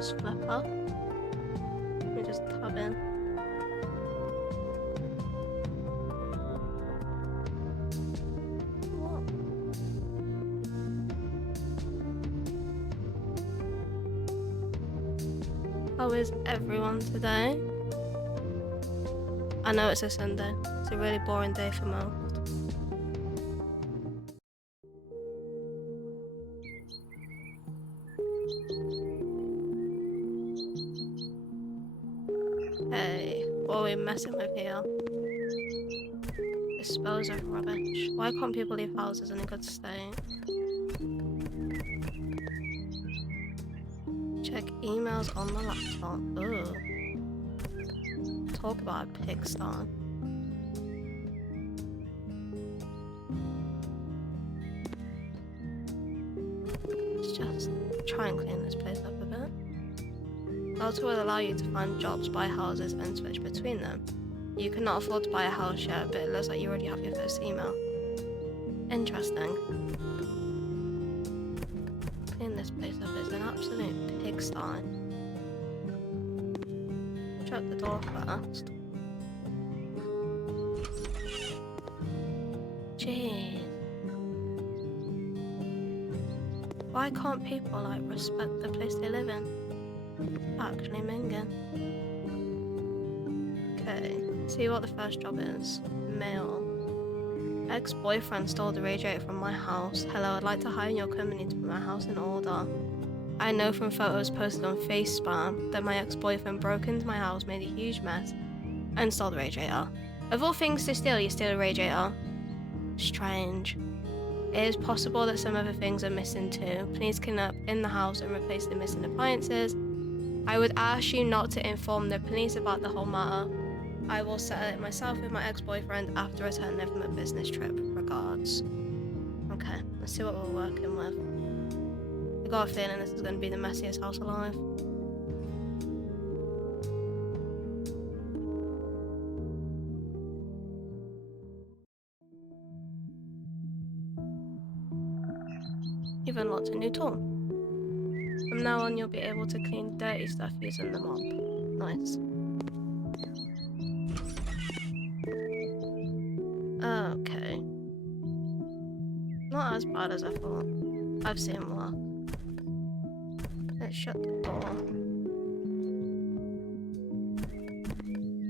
house flipper. Let me just tab in. How is everyone today? I know it's a Sunday. It's a really boring day for most. Hey, what are we messing with here? Dispose of rubbish. Why can't people leave houses in a good state? Check emails on the laptop. Ooh. Talk about a pigsty. Let's just try and clean this place up a bit. Also will allow you to find jobs, buy houses, and switch between them. You cannot afford to buy a house yet, but it looks like you already have your first email. Interesting. Clean this place up. It's an absolute pigsty. Shut the door first. Jeez. Why can't people like respect the place they live in? Actually minging. Okay, see what the first job is. Mail. Ex-boyfriend stole the radiator from my house. Hello, I'd like to hire your company to put my house in order. I know from photos posted on FaceSpam that my ex-boyfriend broke into my house, made a huge mess, and stole the radiator. Of all things to steal, you steal a radiator. Strange. It is possible that some other things are missing too. Please clean up in the house and replace the missing appliances. I would ask you not to inform the police about the whole matter. I will settle it myself with my ex-boyfriend after returning from a business trip. Regards. Okay, let's see what we're working with. I got a feeling this is going to be the messiest house alive. You've unlocked a new tool. From now on, you'll be able to clean dirty stuff using the mop. Nice. Okay. Not as bad as I thought. I've seen worse. Let's shut the door.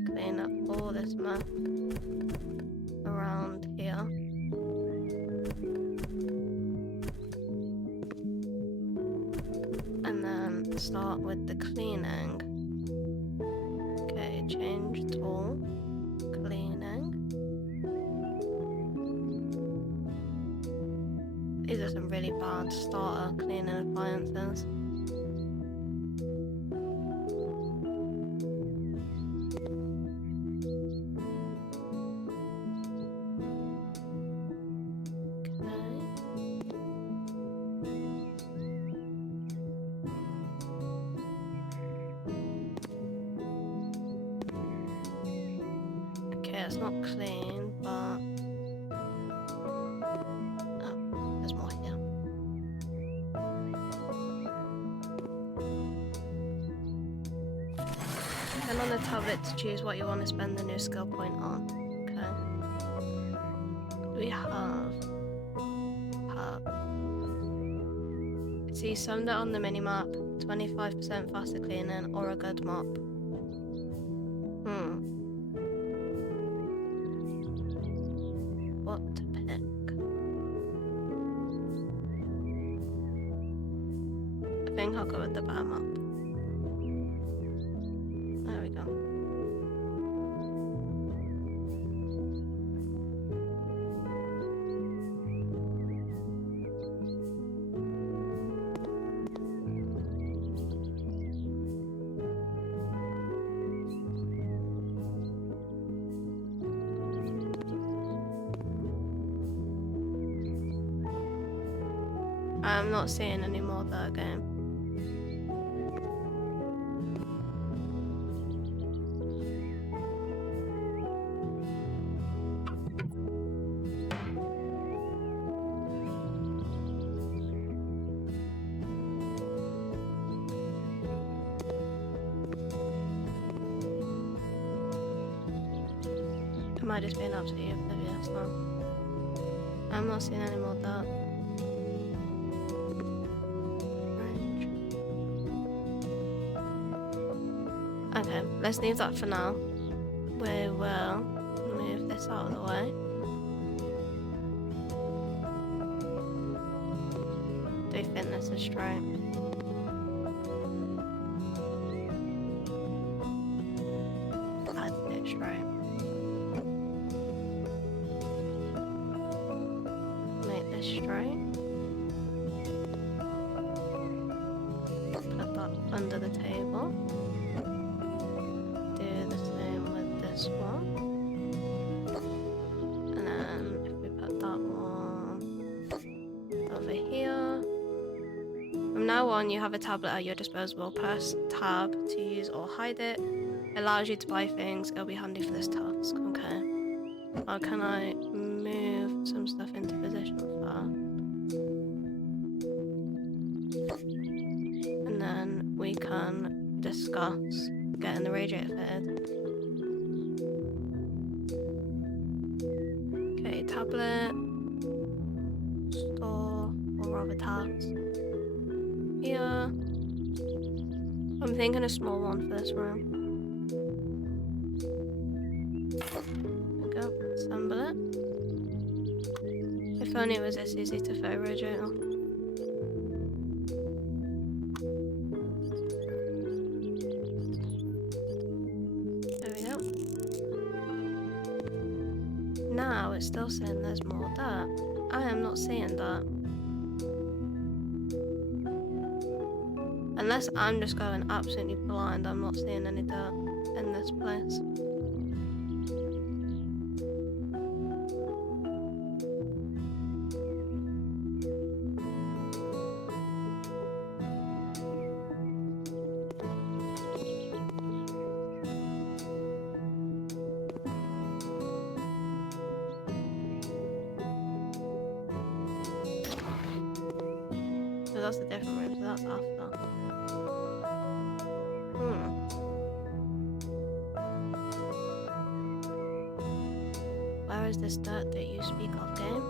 Clean up all this mess around here. And then start with the cleaning. Okay, change tool. Cleaning. These are some really bad starter cleaning appliances. Okay, it's not clean, but oh, there's more here. And on the tablet to choose what you want to spend the new skill point on. Okay. We have see summed it on the mini-map, 25% faster cleaning or a good mop. What to pick? I think I'll go with the better mop. There we go. I'm not seeing any more of that game. am I just being absolutely oblivious now? I'm not seeing any more dirt. Okay, let's leave that for now. We will move this out of the way. Do you think this is straight? I think it's straight. Make this straight. Put that under the table. Do the same with this one. And then if we put that one over here. From now on, you have a tablet at your disposal. Press tab to use or hide it. It allows you to buy things. It'll be handy for this task. Okay. Or can I move some stuff into position first? And then we can discuss getting the radiator fitted. Okay, tablet. Store, or rather tabs. Here. I'm thinking a small one for this room. There we go, assemble it. If only it was this easy to fit a radiator. There we go. Now it's still saying there's more dirt. I am not seeing that. Unless I'm just going absolutely blind, I'm not seeing any dirt in this place. So that's a different room, so that's after. Where is this dirt that you speak of, game?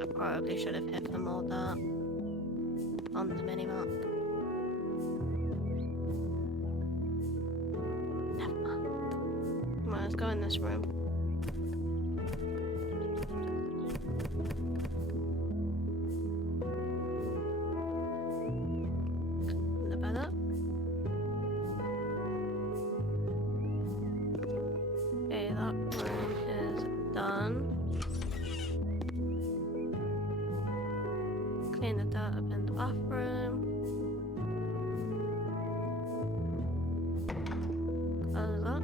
I probably should have hit for more dirt on the minimap. Never mind. Right, let's go in this room. The bed up. Okay, that room is done. Clean the dirt up in the bathroom. Close that.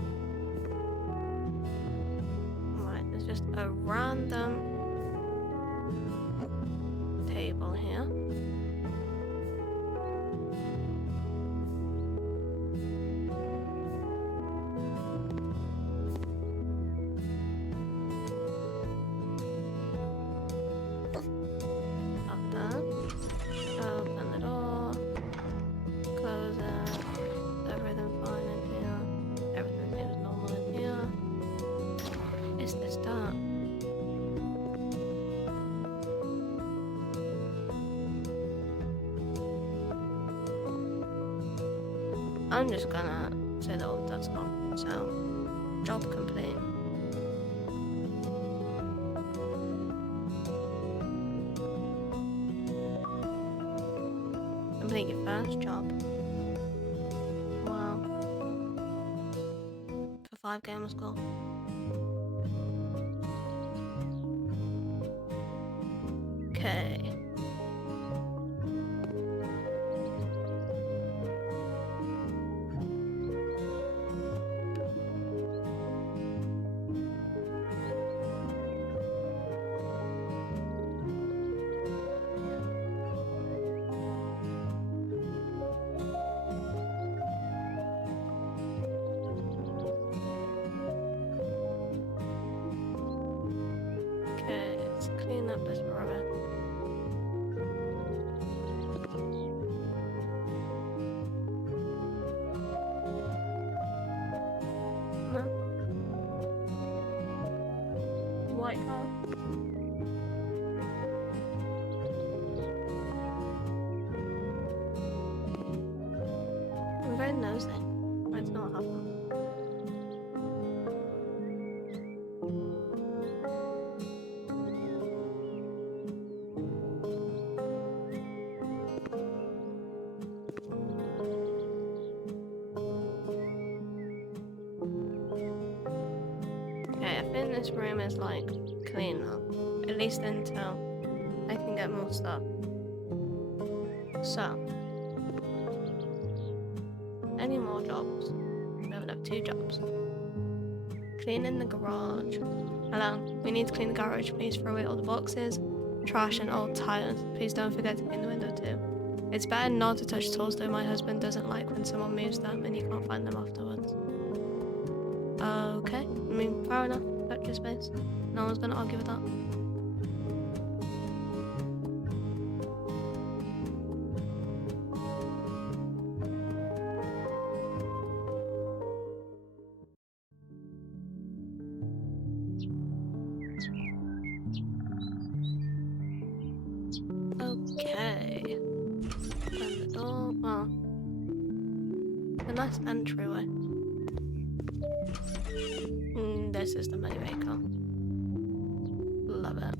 Right, there's just a random table here. Open the door, close it, everything fine in here, everything seems normal in here. Is this dark? I'm just gonna say that all that's gone, so job complete. Complete your first job. Wow. For 5 gamer score. Okay. clean up this rubbish. No. White car. I'm very nosy. I don't know what happened. Okay, I think this room is like clean now. At least until I can get more stuff. So, any more jobs? We have enough 2 jobs. Cleaning the garage. Hello, we need to clean the garage. Please throw away all the boxes, trash and old tires. Please don't forget to clean the window too. It's better not to touch tools though. My husband doesn't like when someone moves them and you can't find them afterwards. Okay, I mean, fair enough. Touch your space. No one's gonna argue with that. Okay. Open the door. Well, a nice entryway. This is the money maker. Love it.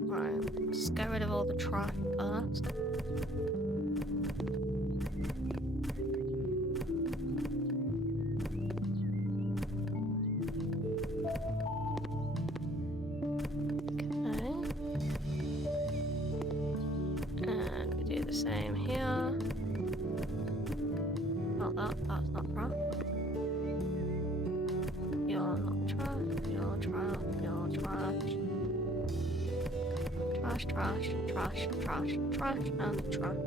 Right, let's get rid of all the trash first. Same here. Not that, that's not trash. You're not trash, you're trash, you're trash. Trash, trash, trash, trash, trash, and trash.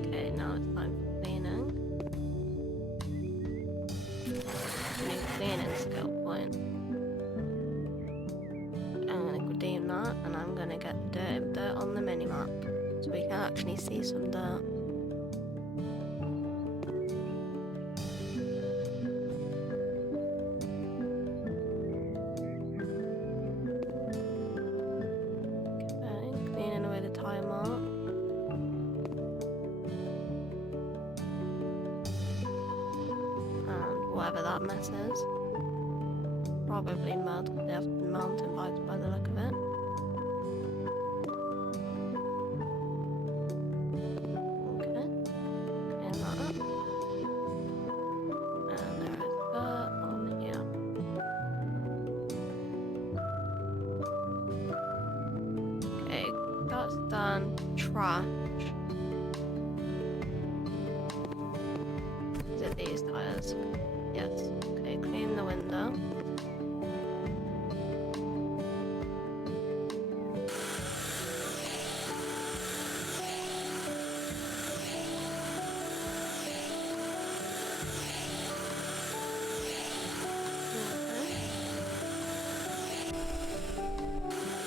Okay, now it's time for cleaning. New cleaning skill point. That, and I'm gonna get dirt on the mini-map so we can actually see some dirt. Okay, cleaning away the tire mark. And whatever that mess is. Probably mud, they have mountain bikes by the look of it. That's done. Trash. Is it these tires? Yes. Okay, clean the window.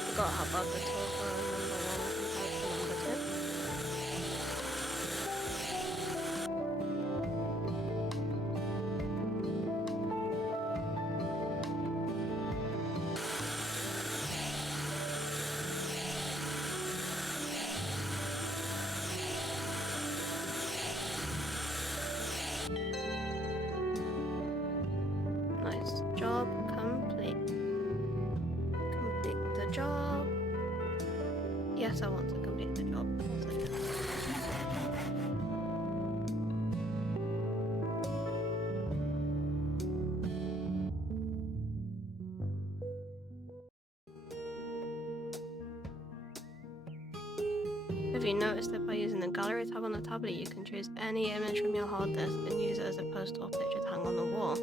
Forgot how bad the tools were in number 1 compared to number 2. Nice job complete. Complete the job. Yes, I want to complete the job. Have you noticed that by using the gallery tab on the tablet, you can choose any image from your hard disk and use it as a poster or picture to hang on the wall?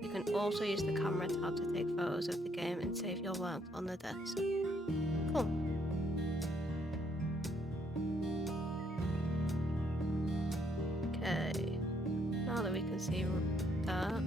You can also use the camera tab to take photos of the game and save your work on the disk. Cool. Okay, now that we can see that,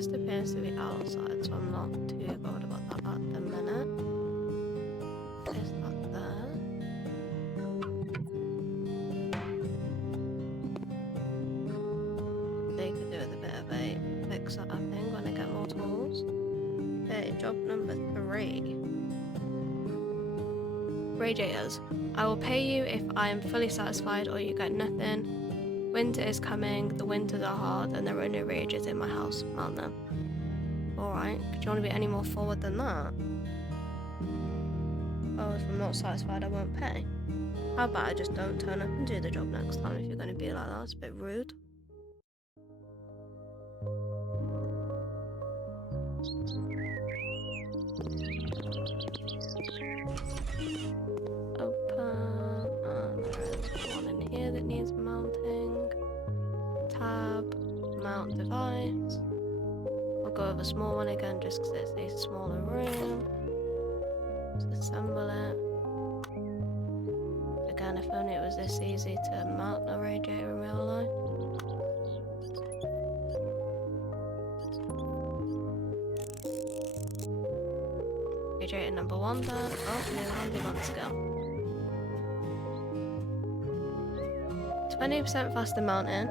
rest appears to be outside, so I'm not too bothered about that at the minute. Is that there? They could do with a bit of a fix-up, I think, when I get more tools. Okay, job number 3. Radiators. I will pay you if I am fully satisfied or you get nothing. Winter is coming, the winters are hard, and there are no radiators in my house. Mount them. Alright, do you want to be any more forward than that? Oh, if I'm not satisfied, I won't pay. How about I just don't turn up and do the job next time if you're going to be like that? It's a bit rude. Open, and there is one in here that needs mounting. Tab, mount device. I'll go with a small one again just because it's a smaller room. Assemble it. Again, if only it was this easy to mount a radiator in real life. Radiator number 1 done. Oh, new handy, let's go. 20% faster mounting,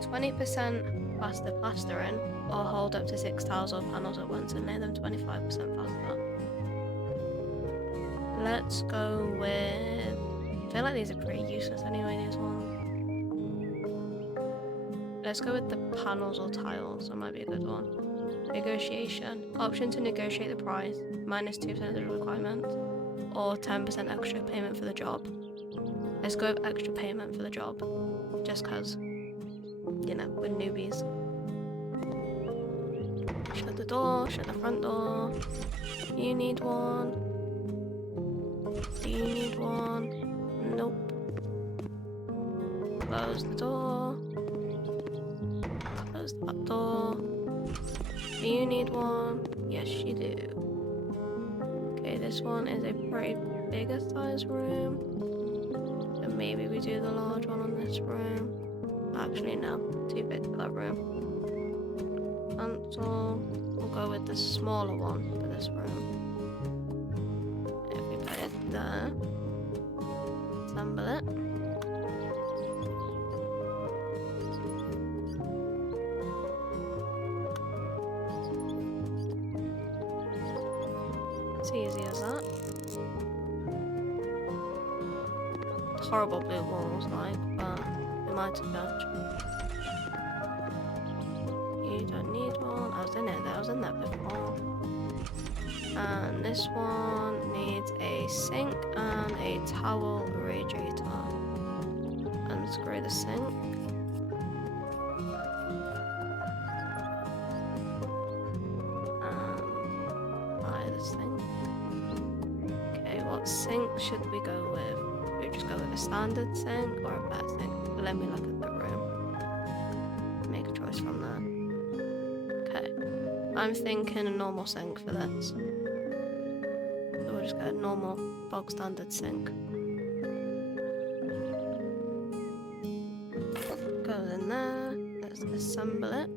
20% faster plastering, or hold up to 6 tiles or panels at once and lay them 25% faster. Let's go with... I feel like these are pretty useless anyway, these ones. Let's go with the panels or tiles, that might be a good one. Negotiation. Option to negotiate the price, minus 2% of the requirement, or 10% extra payment for the job. Let's go with extra payment for the job, just cause, you know, we're newbies. Shut the door, shut the front door. You need one. Do you need one? Nope. Close the door. Close that door. Do you need one? Yes, you do. Okay, this one is a pretty bigger size room. So maybe we do the large one on this room. Actually, no. Too big for that room. Cancel. We'll go with the smaller one for this room. If we put it there. Assemble it. It's easy as that. Horrible blue walls, like, but we might judge. You don't need one. I was in it there. I was in there before. And this one needs a sink and a towel radiator. Unscrew the sink. Okay, what sink should we go with? Should we just go with a standard sink or a better sink? Let me look at the room. Make a choice from there. Okay, I'm thinking a normal sink for this. So we'll just get a normal bog standard sink. Goes in there. Let's assemble it.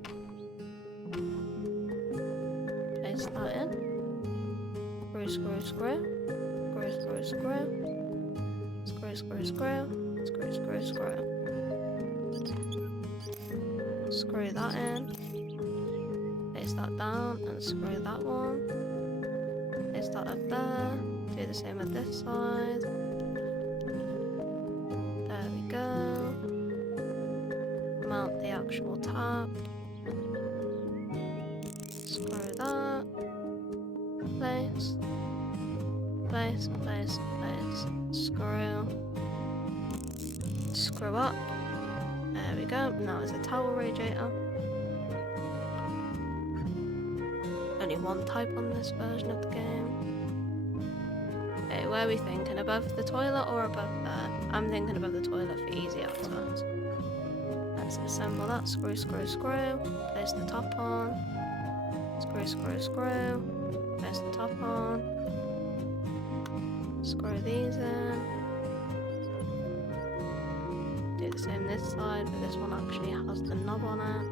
Place that in. Screw, screw. Screw, screw, screw. Screw, screw, screw. Screw, screw, screw. Screw that in. Place that down and screw that one. Place that up there. Do the same with this side. There we go. Mount the actual tap. Screw that. Place. Place, place, place. Screw. Screw up. There we go. Now it's a towel radiator. Only one type on this version of the game. Okay, where are we thinking? Above the toilet or above there? I'm thinking above the toilet for easy access. Let's assemble that. Screw, screw, screw. Place the top on. Screw, screw, screw. Place the top on. Screw these in. Do the same this side, but this one actually has the knob on it.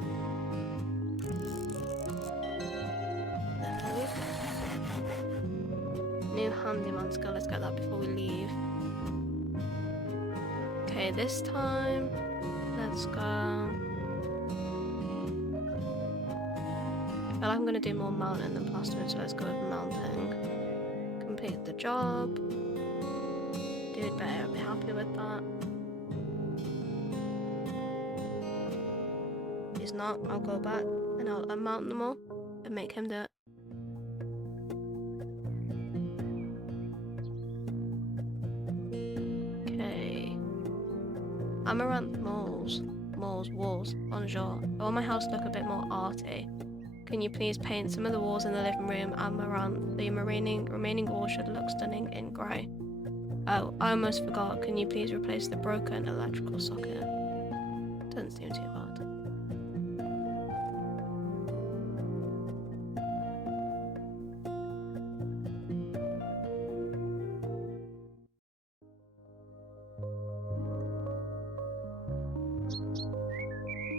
New handyman skill, let's get that before we leave. Okay, this time, let's go. I feel like I'm gonna do more mountain than plastering, so let's go with mounting. Complete the job. Dude better be happy with that. If he's not, I'll go back and I'll unmount them all and make him do it. Okay. Amaranth walls, bonjour. I want my house to look a bit more arty. Can you please paint some of the walls in the living room amaranth? The remaining walls should look stunning in grey. Oh, I almost forgot. Can you please replace the broken electrical socket? Doesn't seem too bad.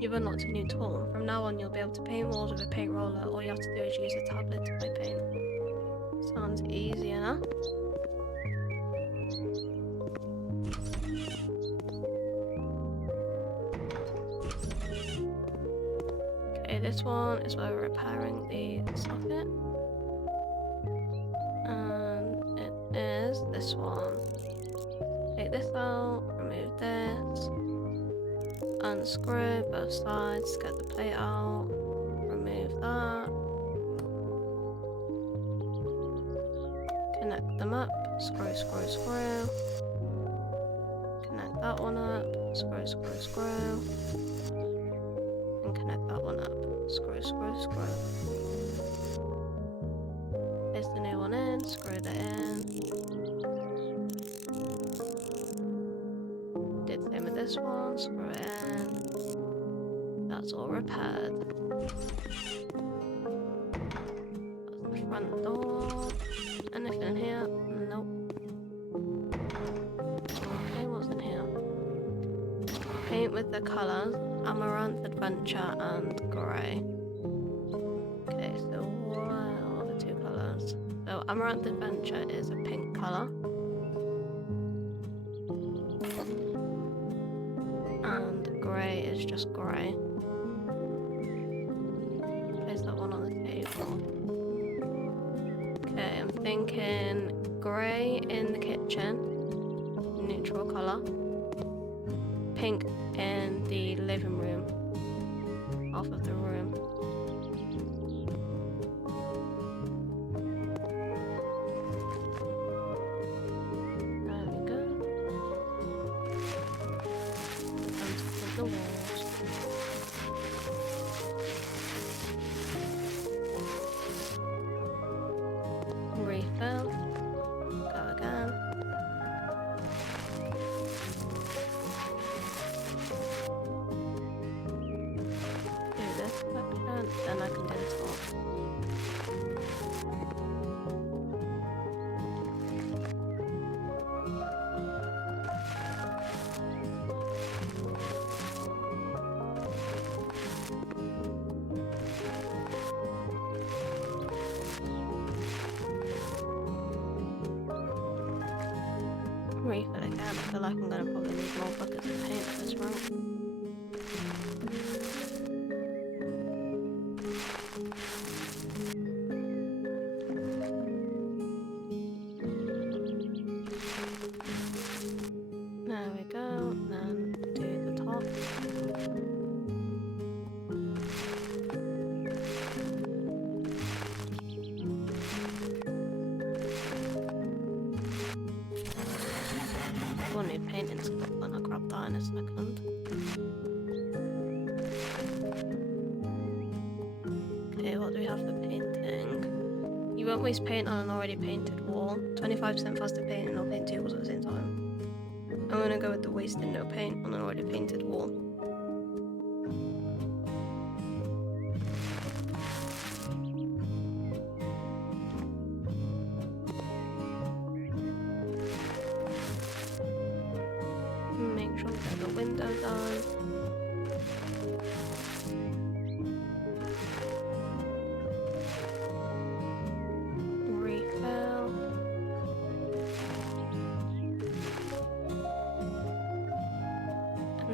You've unlocked a new tool. From now on, you'll be able to paint walls with a paint roller. All you have to do is use a tablet to apply paint. Sounds easy enough. Okay, this one is where we're repairing the socket. And it is this one. Take this out, remove this. Unscrew both sides, get the plate out, remove that, connect them up, screw, connect that one up, screw, and connect that one up, screw. Place the new one in, screw that in. Did the same with this one, screw it in. That's all repaired. That's the front door. Anything in here? Nope. Okay, what's in here? Paint with the colours Amaranth, Adventure, and Grey. Okay, so what are the two colours? So Amaranth Adventure is a pink colour. And Grey is just grey. Place that one on the table. Okay, I'm thinking grey in the kitchen, neutral colour. Pink in the living room, half of the room. There we go. And put the walls. Refill. Go again. Do this section, then I can do the top. Refill again. I feel like I'm gonna probably need more buckets of paint at this rate. There we go. Then do the top. I need painting stuff, then I'll grab that in a second. Okay, what do we have for painting? You won't waste paint on an already painted wall. 25% faster painting or paint 2 walls at the same time. I'm gonna go with the wasting no paint on an already painted wall. Make sure we get the window done. Refill.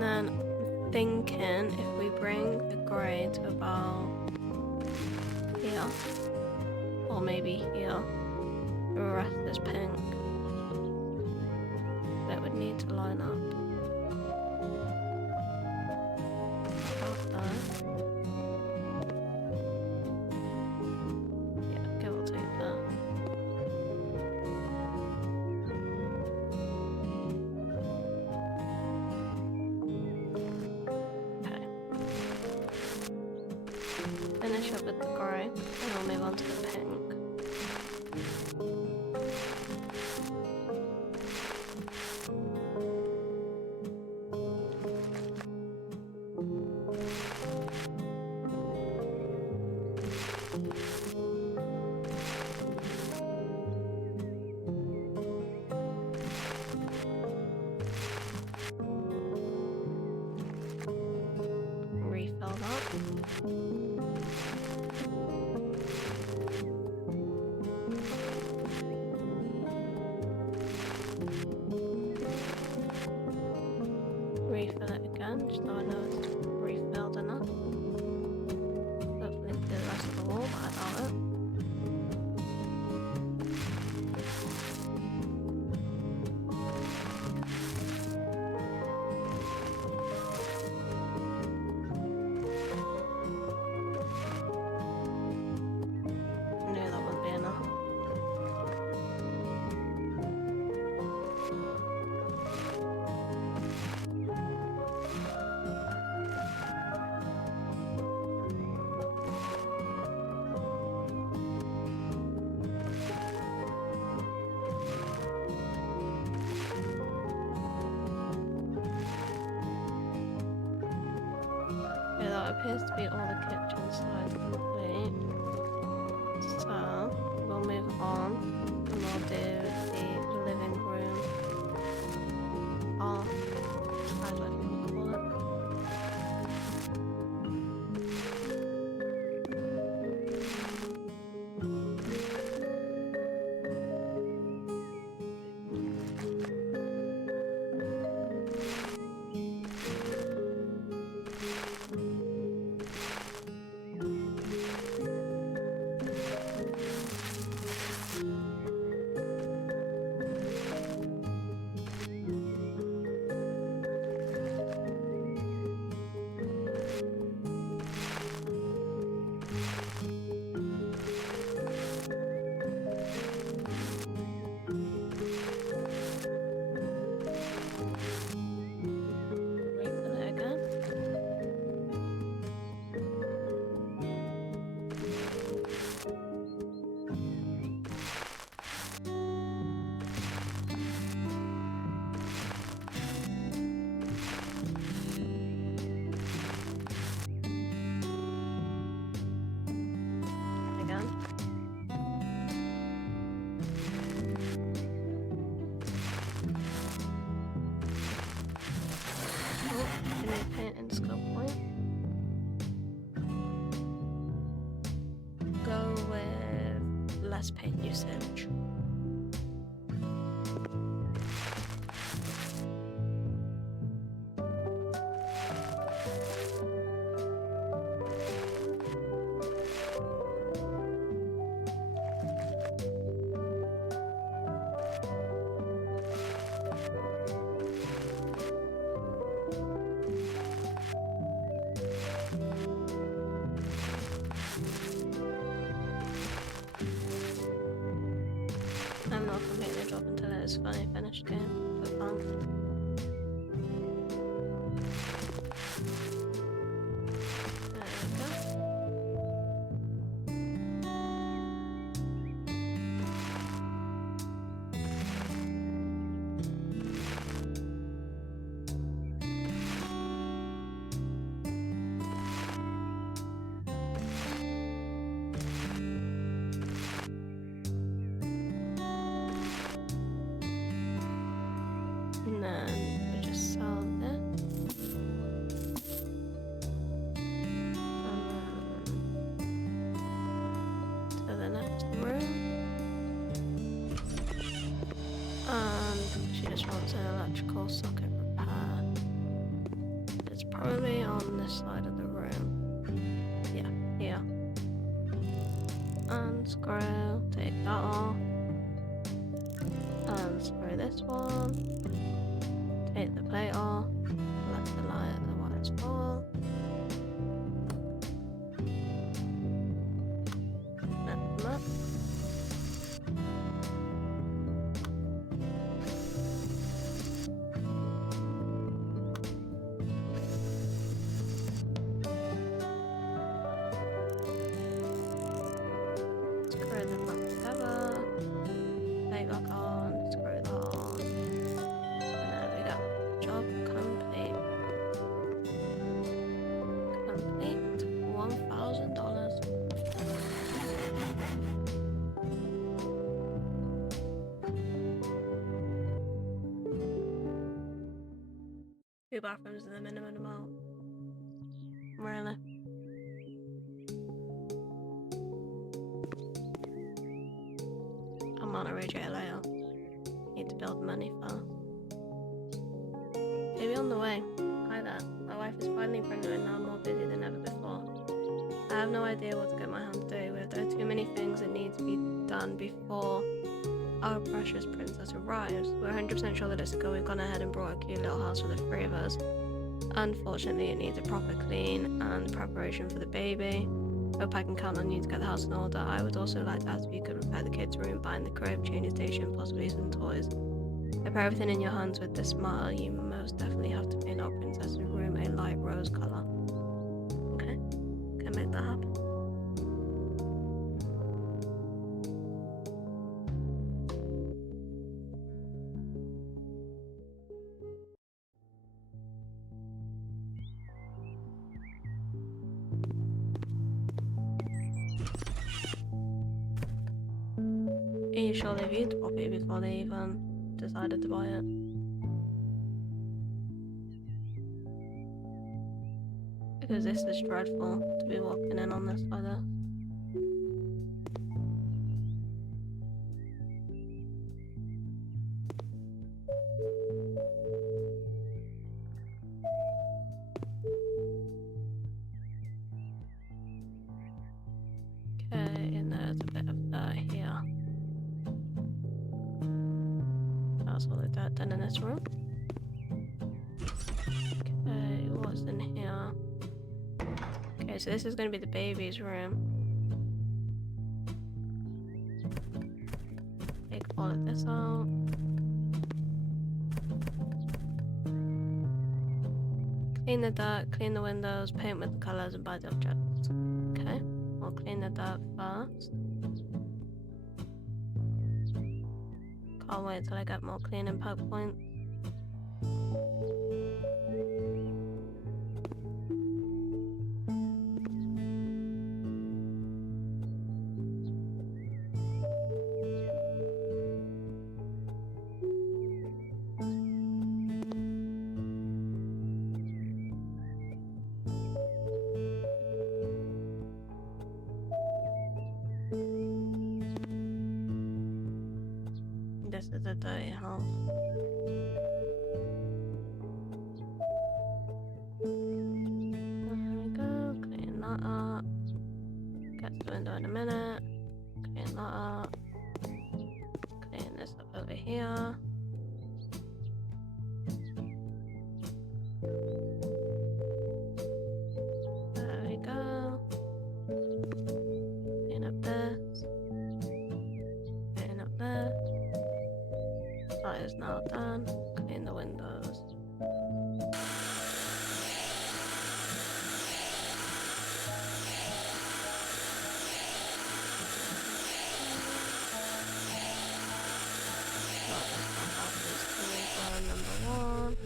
And then I'm thinking if we bring the grey to about here, or maybe here, the rest is pink. It would need to line up. About that. Yeah, give or take that. Okay. Finish up with the grey, and I'll move on to the pink. Refill that. Refill it again, just so I know it's refilled enough. Hopefully do the rest of the wall, but I doubt it. I knew that wouldn't be enough. Okay, that appears to be all the kitchen side complete. So, we'll move on and we'll do the living room. I don't know what to call it. Refill it again. Again. Oh, can I paint in skill point? Go with less paint usage. I'm not completely drop until it is fully finished game for fun. There we go. And then we just sell this. To the next room. And she just wants an electrical socket repair. probably on this side of the room. Yeah, here. Unscrew, take that off. Unscrew this one. Take the plate off. Left the light at the wires full. Let them up. Screw them back together. Plate back on. Screw that on. And there we go. Job complete. Complete. $1,000. Two bathrooms are the minimum amount. Really? I'm on a radiator later. Need to build money first. Maybe on the way. Hi there. My wife is finally pregnant and now I'm more busy than ever before. I have no idea what to get my hands dirty with. There are too many things that need to be done before our precious princess arrives. We're 100% sure that it's a girl. We've gone ahead and brought a cute little house for the three of us. Unfortunately, it needs a proper clean and preparation for the baby. Hope I can count on you to get the house in order. I would also like to ask if you could repair the kids' room, bind the crib, changing station, possibly some toys. I put everything in your hands with this smile. You most definitely have to paint our princess's room a light rose color. Okay, can make that happen. Are you sure they viewed the property before they even decided to buy it? Because this is dreadful to be walking in on this like this. Okay, and there's a bit of dirt here. That's all the dirt done in this room. Okay, what's in here? Okay, so this is going to be the baby's room. Take all of this out. Clean the dirt, clean the windows, paint with the colours and buy the objects. Okay, we'll clean the dirt first. Can't wait till I get more cleaning perk points. This is a dirty house. There we go, clean that up. Get to the window in a minute. Clean that up. Clean this up over here. There we go. Clean up this. Clean up this. That is now done. Clean the windows. Number 1.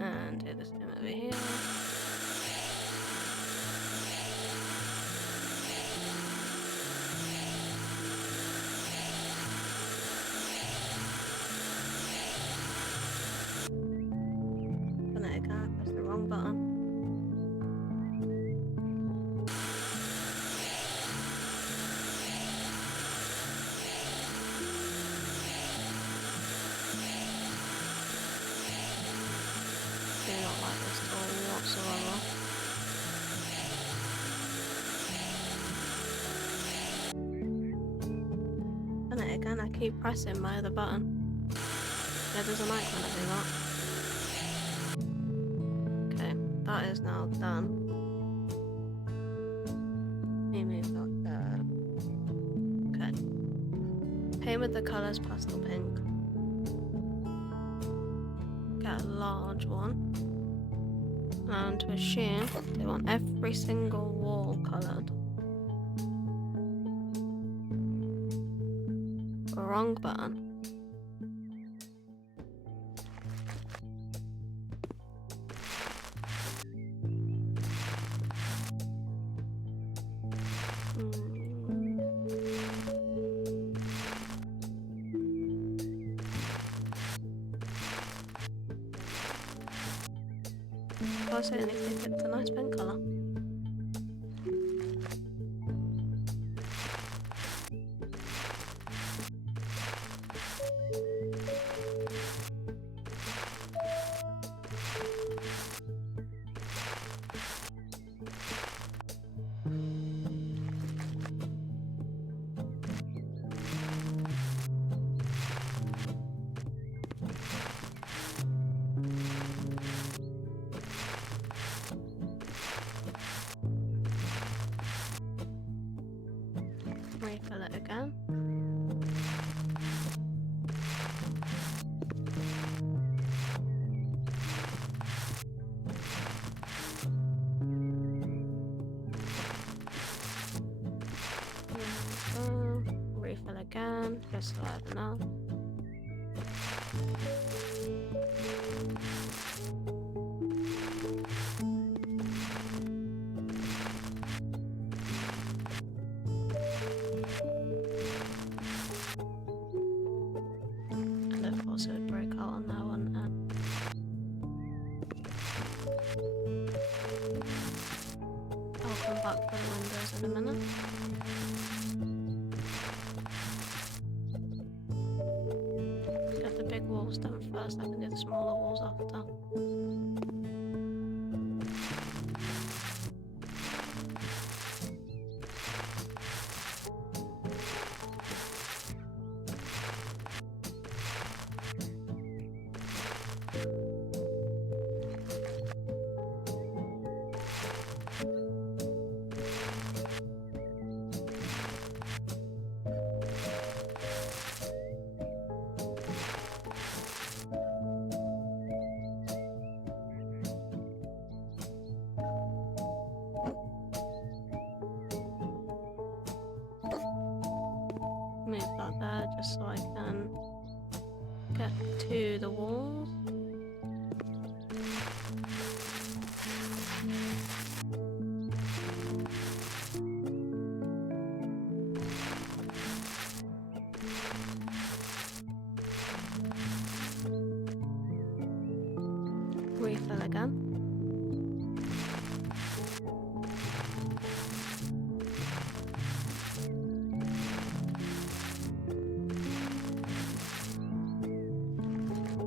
And do the same over here. And I can't press the wrong button. keep pressing my other button. Yeah, there's a light when I do that. Okay, that is now done. Let me move that there. Okay. Paint with the colours pastel pink. Get a large one. And to assume they want every single wall coloured. Wrong button. I certainly think it's a nice pink colour. Refill it again. Refill again, just so I have enough. So it broke out on that one. I'll come back for the windows in a minute. Get the big walls done first, I can do the smaller walls after. Move that there just so I can get to the walls. Refill again.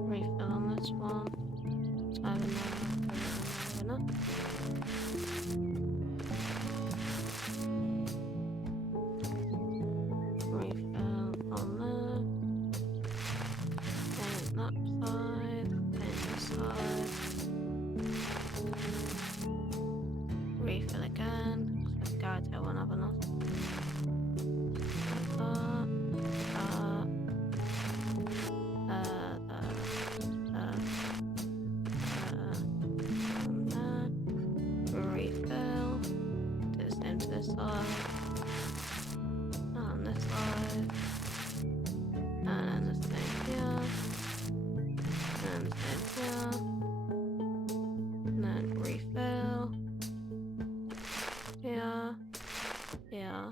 Refill on this one. So I have enough. Refill on there. Paint that side. Paint this side. Refill again. I guarantee I won't have enough. Refill. Do the same to this side. And this side. And the same here. And the same here. And then refill. Here. Here.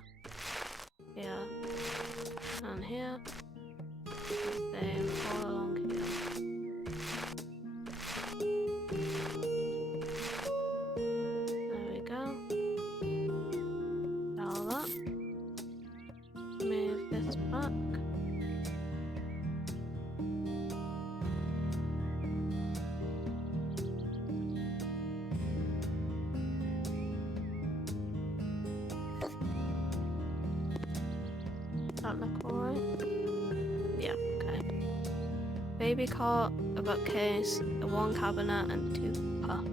Here. And here. Same all along here. There we go. All that. Move this back. That look alright? baby cot, a bookcase, a one cabinet, and 2 puffs.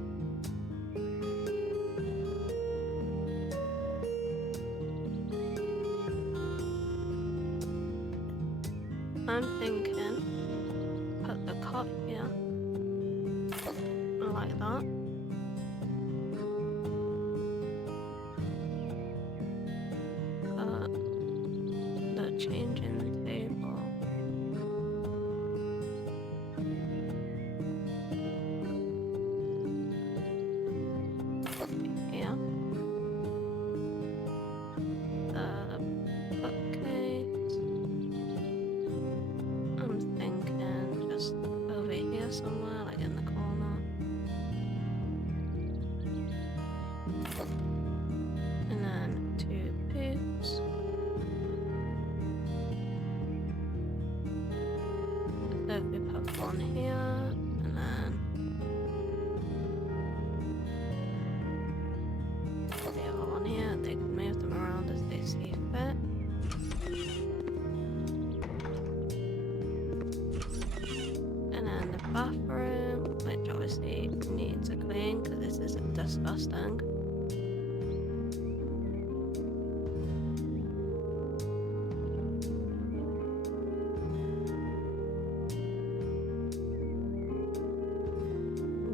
I'm thinking, put the cot here, like that. Put the changing table. Here. The bookcase. I'm thinking just over here somewhere, like in the corner. And then 2 boots. So if we put one here, and then the other one here, they can move them around as they see fit. And then the bathroom, which obviously needs a clean because this is disgusting.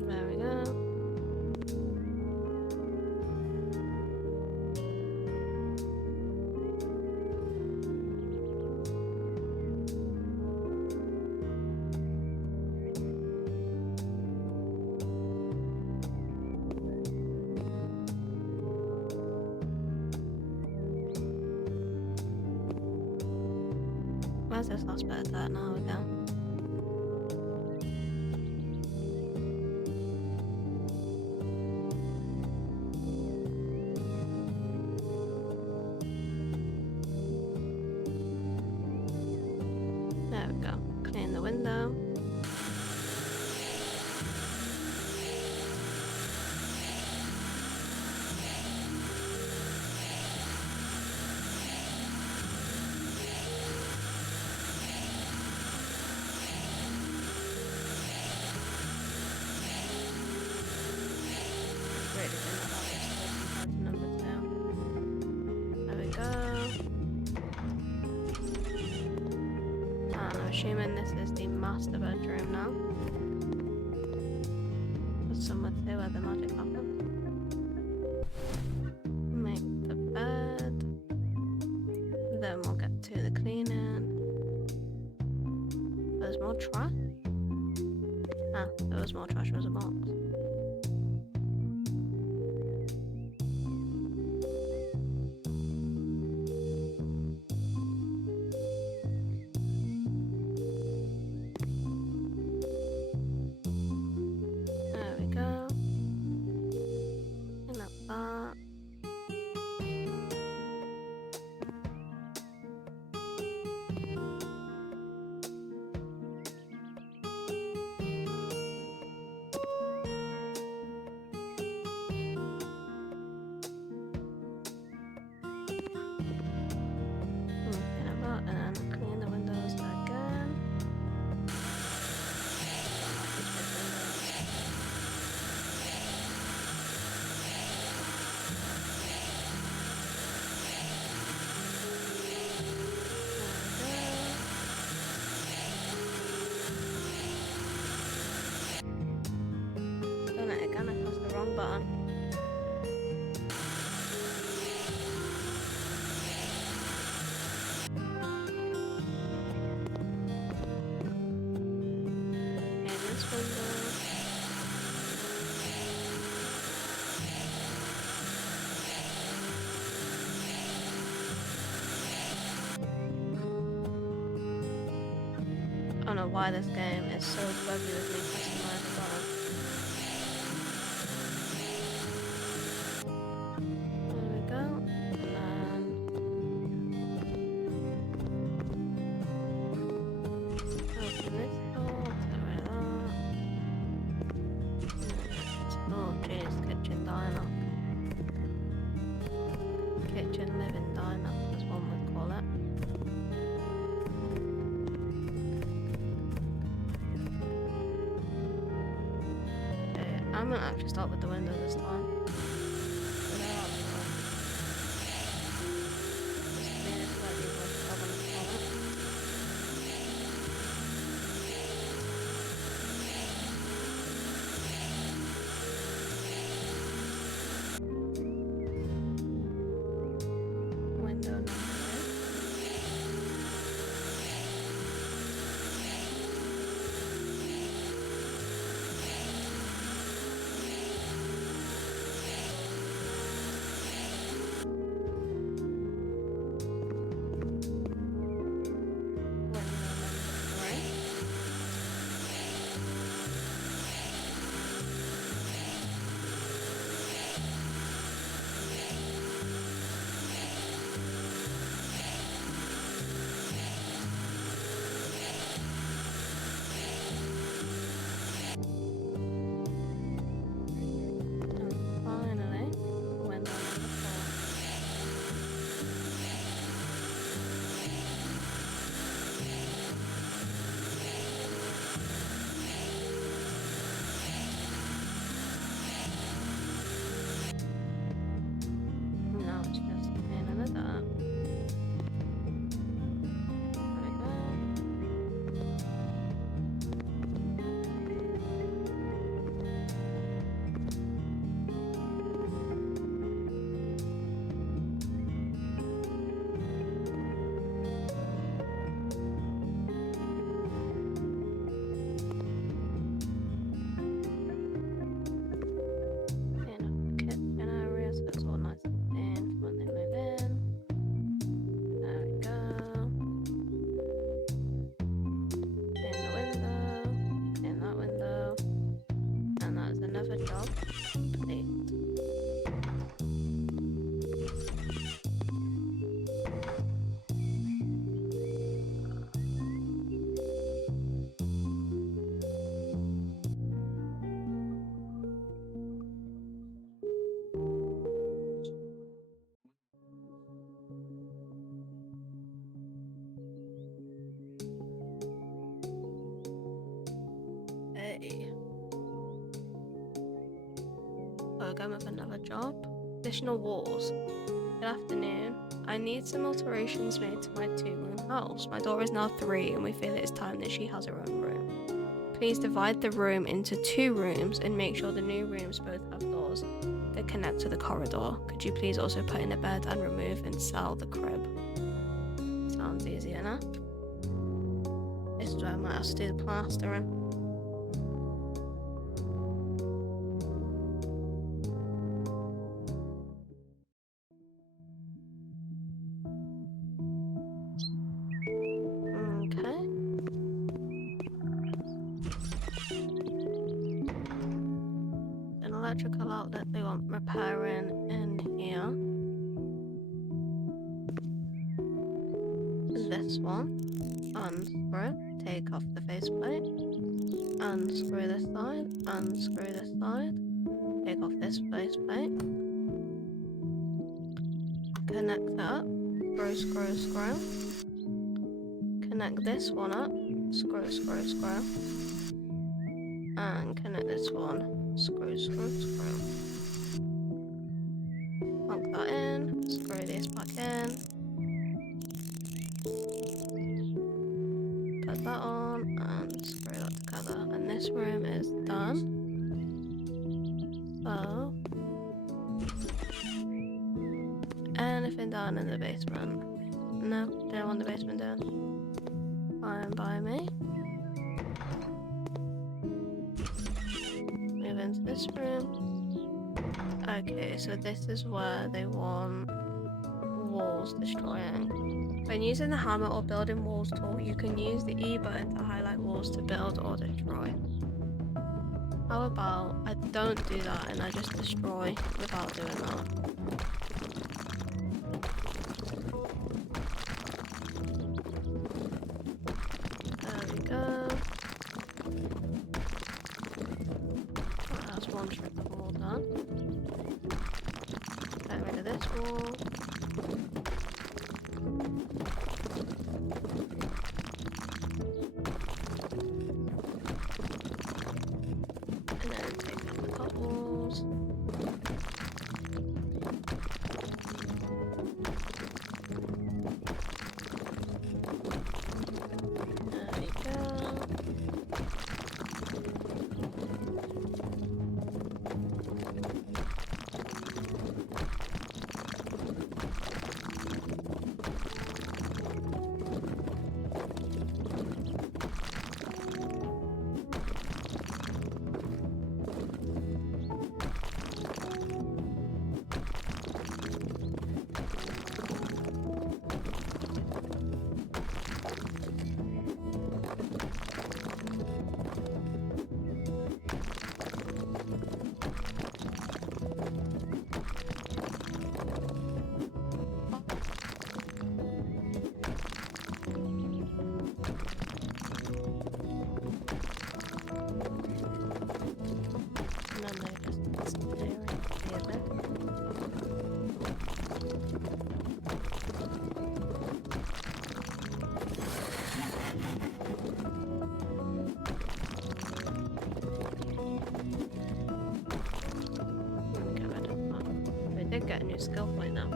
There we go. Where's this last bit of dirt now again? There we go. Clean the window. Really didn't know about this compared to number 2. There we go. And I'm assuming this is the master bedroom now. There's somewhere to where the magic happened. Make the bed. Then we'll get to the cleaning. There's more trash. Ah, there was more trash, there was a box. There we go. And up that. And clean the windows again. Done it again, I pressed the wrong button. I don't know why this game is so buggy with me pressing my button. There we go. And then open this door, get rid of that. Oh jeez, kitchen diner. Kitchen living diner, as one would call it. gonna actually start with the window this time. So they're outside. Just made it slightly worse job on the palette. Window number 2. Again with another job. Additional walls. Good afternoon. I need some alterations made to my 2-room house. My daughter is now 3 and we feel it is time that she has her own room. Please divide the room into 2 rooms and make sure the new rooms both have doors that connect to the corridor. Could you please also put in a bed and remove and sell the crib? Sounds easy enough. This is where I might have to do the plastering. Electrical outlet they want repairing in here. This one, unscrew, take off the faceplate, unscrew this side, unscrew this side, take off this faceplate, connect that up, screw, screw, screw, connect this one up, screw, screw, screw, and connect this one. Screw, screw, screw. Plunk that in, screw this back in. Put that on and screw that together. And this room is done. So, anything down in the basement? No, don't want the basement done. Fine by me. Into this room. Okay, so this is where they want walls destroying. When using the hammer or building walls tool, you can use the E button to highlight walls to build or destroy. How about I don't do that and I just destroy without doing that? There we go. One strip of wall done. Get rid of this wall. And then take out the top wall. did get a new skill point now.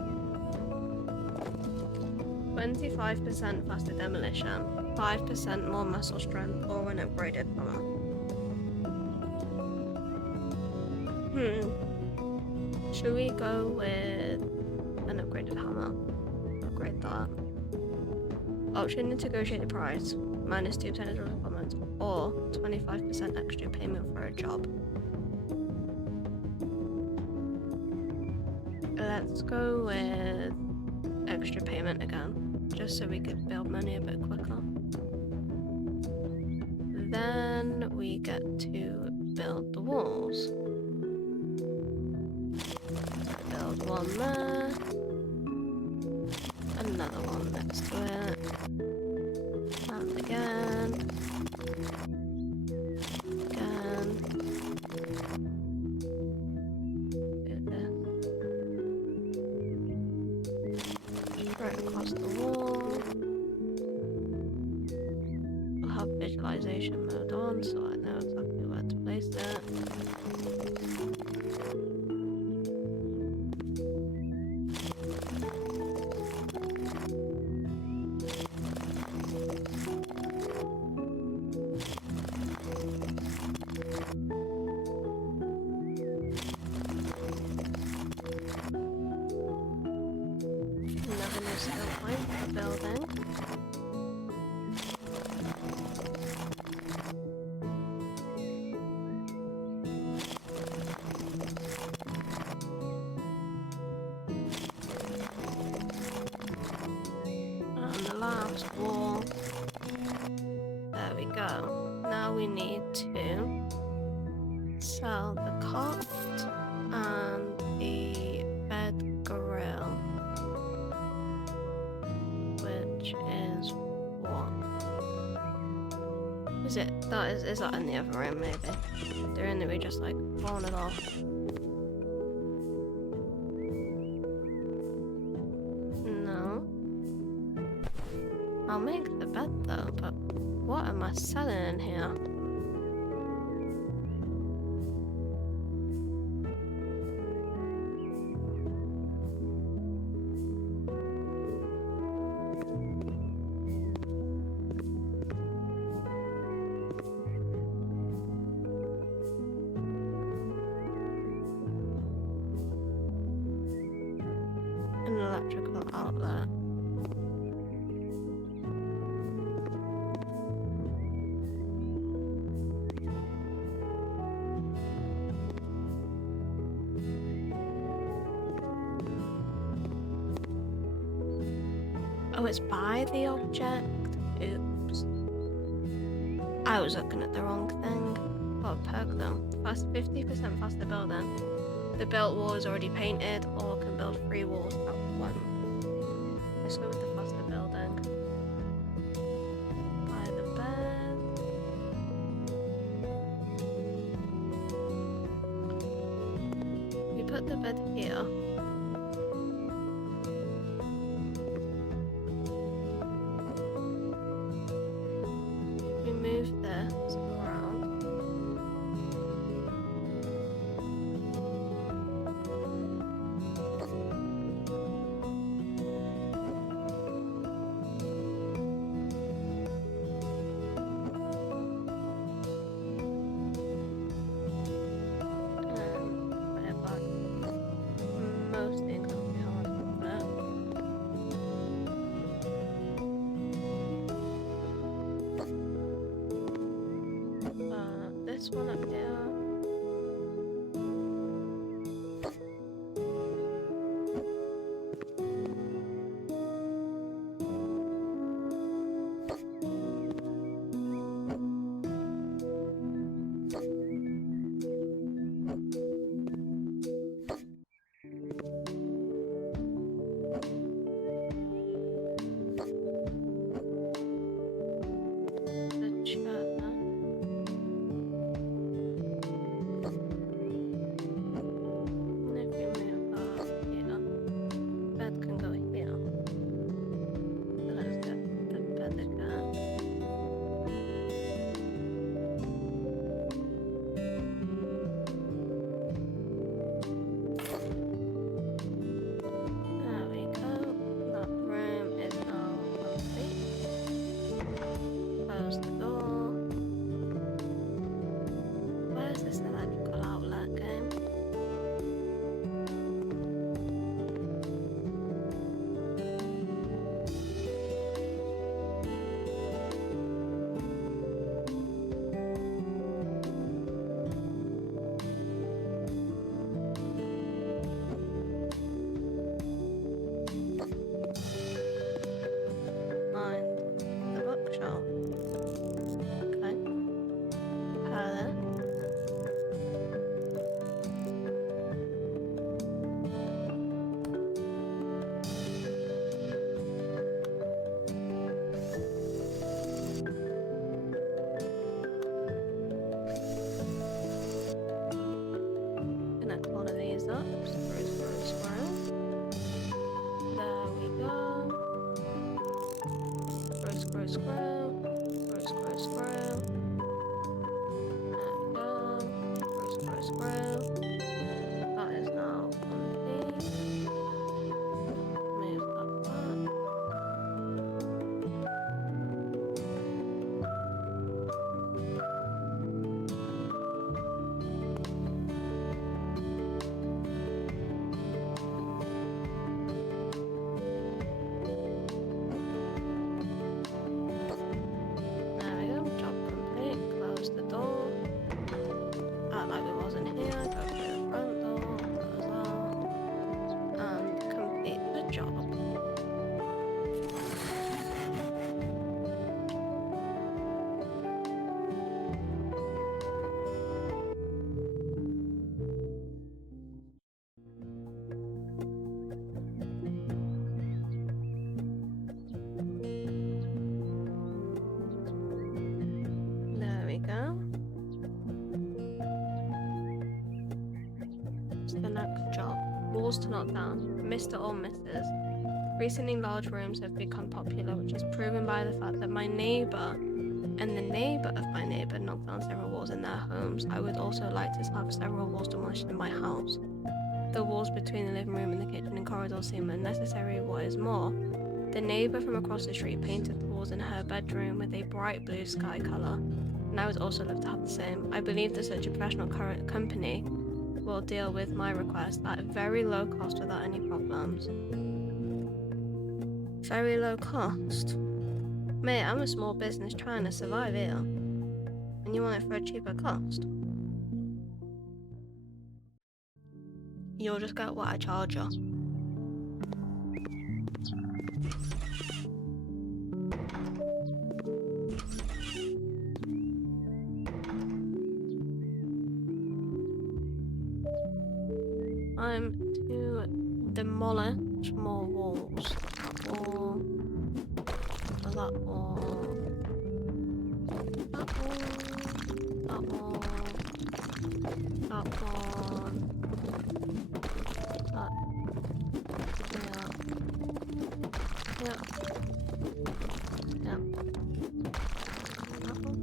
25% faster demolition, 5% more muscle strength, or an upgraded hammer. Should we go with an upgraded hammer? Upgrade that. Option to negotiate the price, minus 2% of requirements, or 25% extra payment for a job. Let's go with extra payment again, just so we could build money a bit quicker. Then we get to build the walls. Build one there, another one next to it, and again. Right across the wall. I'll have visualization mode on so I know exactly where to place it. Another new skill point for building. And the last wall. There we go. Now we need to sell the cot and the bed grill. Which is what? Is it? Is that in the other room maybe? They're in there, we just like pawn it off. No. I'll make the bed though, but what am I selling in here? An electrical outlet. Oh, it's by the object. Oops. I was looking at the wrong thing. Got a perk though. 50% faster building. The built wall is already painted or can build 3 walls at once. Let's go with the faster building. By the bed. We put the bed here. We move this around. This one up there. The chair. up. Square. There we go. Square. Square. That is now complete. Move that back. There we go. Job complete. Close the door. Act like we wasn't here. Go through the front door. Close that. And complete the job. There we go. What's the next job? Walls to knock down. Mr. or Mrs. Recently, large rooms have become popular, which is proven by the fact that my neighbour and the neighbour of my neighbour knocked down several walls in their homes. I would also like to have several walls demolished in my house. The walls between the living room and the kitchen and corridor seem unnecessary. What is more, the neighbour from across the street painted the walls in her bedroom with a bright blue sky colour, and I would also love to have the same. I believe that such a professional company will deal with my request at a very low cost without any problems. Very low cost? Mate, I'm a small business trying to survive here, and you want it for a cheaper cost? You'll just get what I charge you. I'm to demolish more walls. That wall. That wall. That wall. That wall. That one. That. Yeah. Yeah. That one.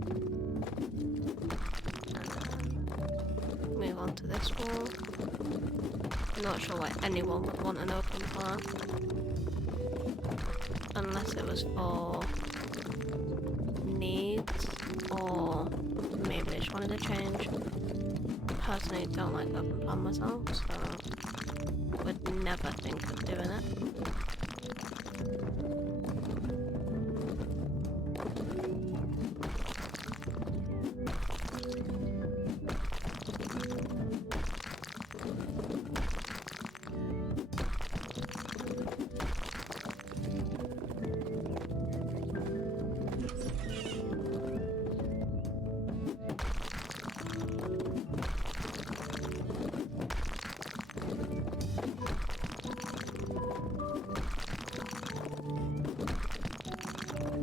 Move on to this wall. I'm not sure why anyone would want an open plan. Unless it was for needs, or maybe they just wanted to change. Personally, don't like open plan myself, so would never think of doing it.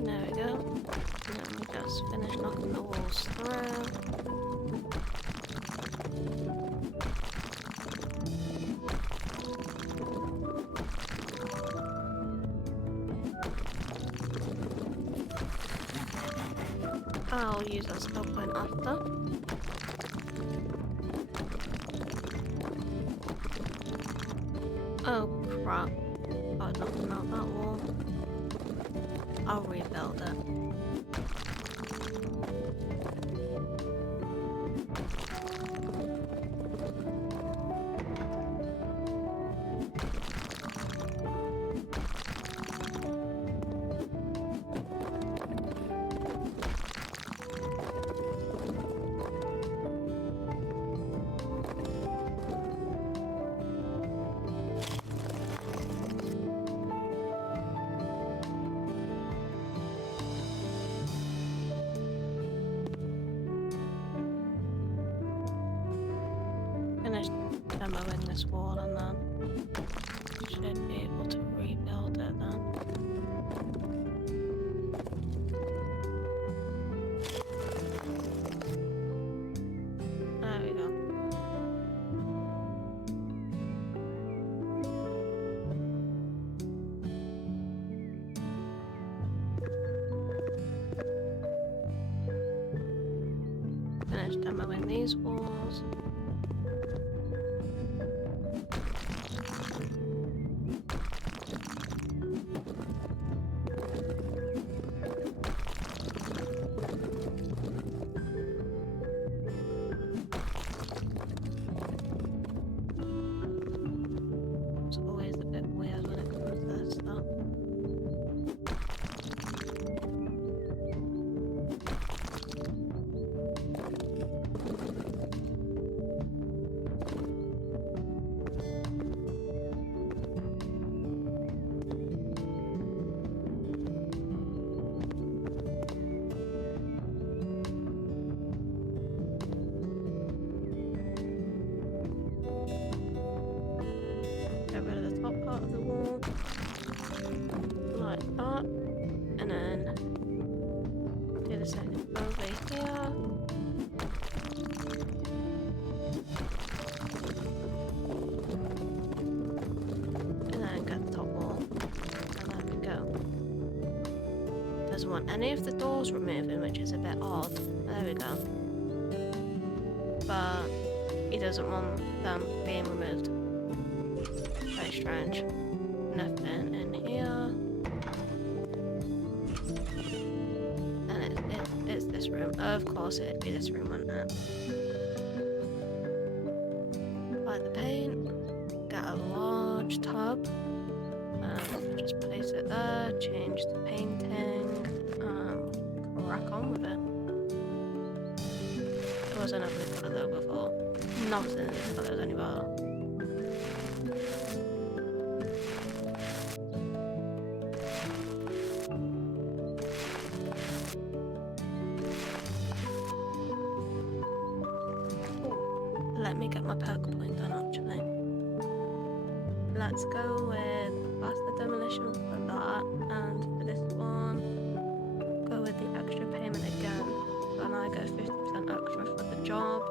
There we go. And then we just finish knocking the walls through. I'll use that skill point after. Oh crap. I'm knocking out that wall. I'll rebuild it. Finish demoing this wall and then should be able to rebuild it then. There we go. demoing these walls. It's always a bit weird when it comes to this stuff. Get rid of the top part of the wall, like that, and then do the same over here. And then get the top wall, and there we go. Doesn't want any of the doors removing, which is a bit odd. There we go. But he doesn't want them being removed. Very strange. Nothing in here. And it's this room. Of course it'd be this room, wouldn't it? Buy the paint. Get a large tub. Just place it there. Change the painting. Crack on with it. It wasn't a blue colour though before. Nothing in this colour is any better. Let me get my perk point done actually. Let's go with faster demolition for that, and for this one, go with the extra payment again. And I get 50% extra for the job.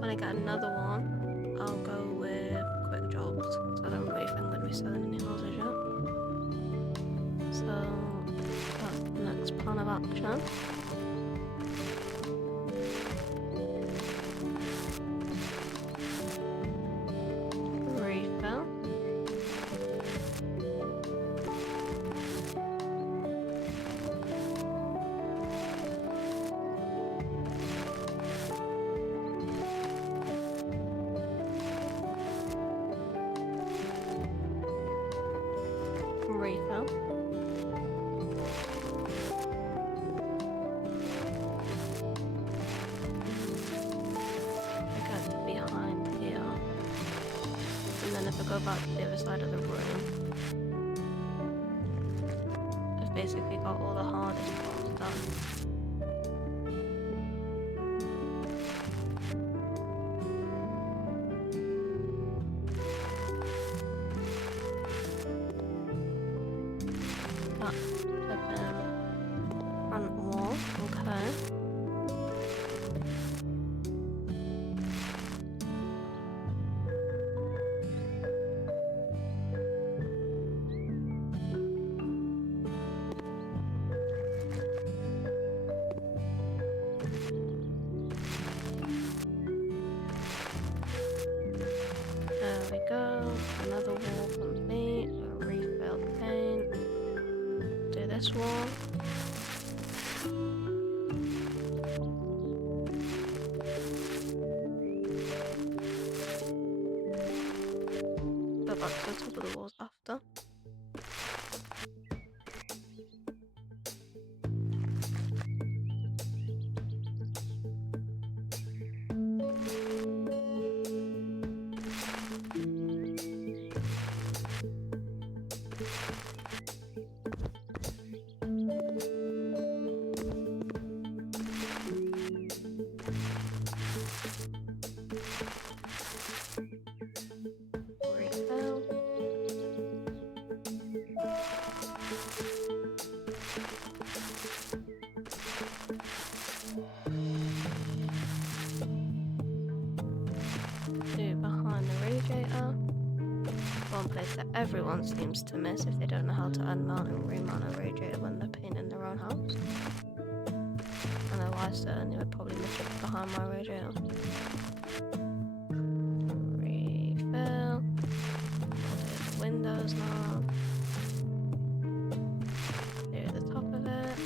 When I get another one, I'll go with quick jobs, because I don't really think I'm going to be selling any houses yet. So that's the next plan of action. Refill. Refill. I get behind here. And then if I go back to the other side of the room, I've basically got all the hardest parts done. That's the front wall, okay. There we go. Another wall complete. Refill paint. Do this wall. Go back to the top of the walls after. Refill. Do behind the radiator. One place that everyone seems to miss if they don't know how to unmount and remount a radiator when they're painting their own house. And I I certainly would probably nick it behind my radiator. Refill. Do the windows now. Do the top of it.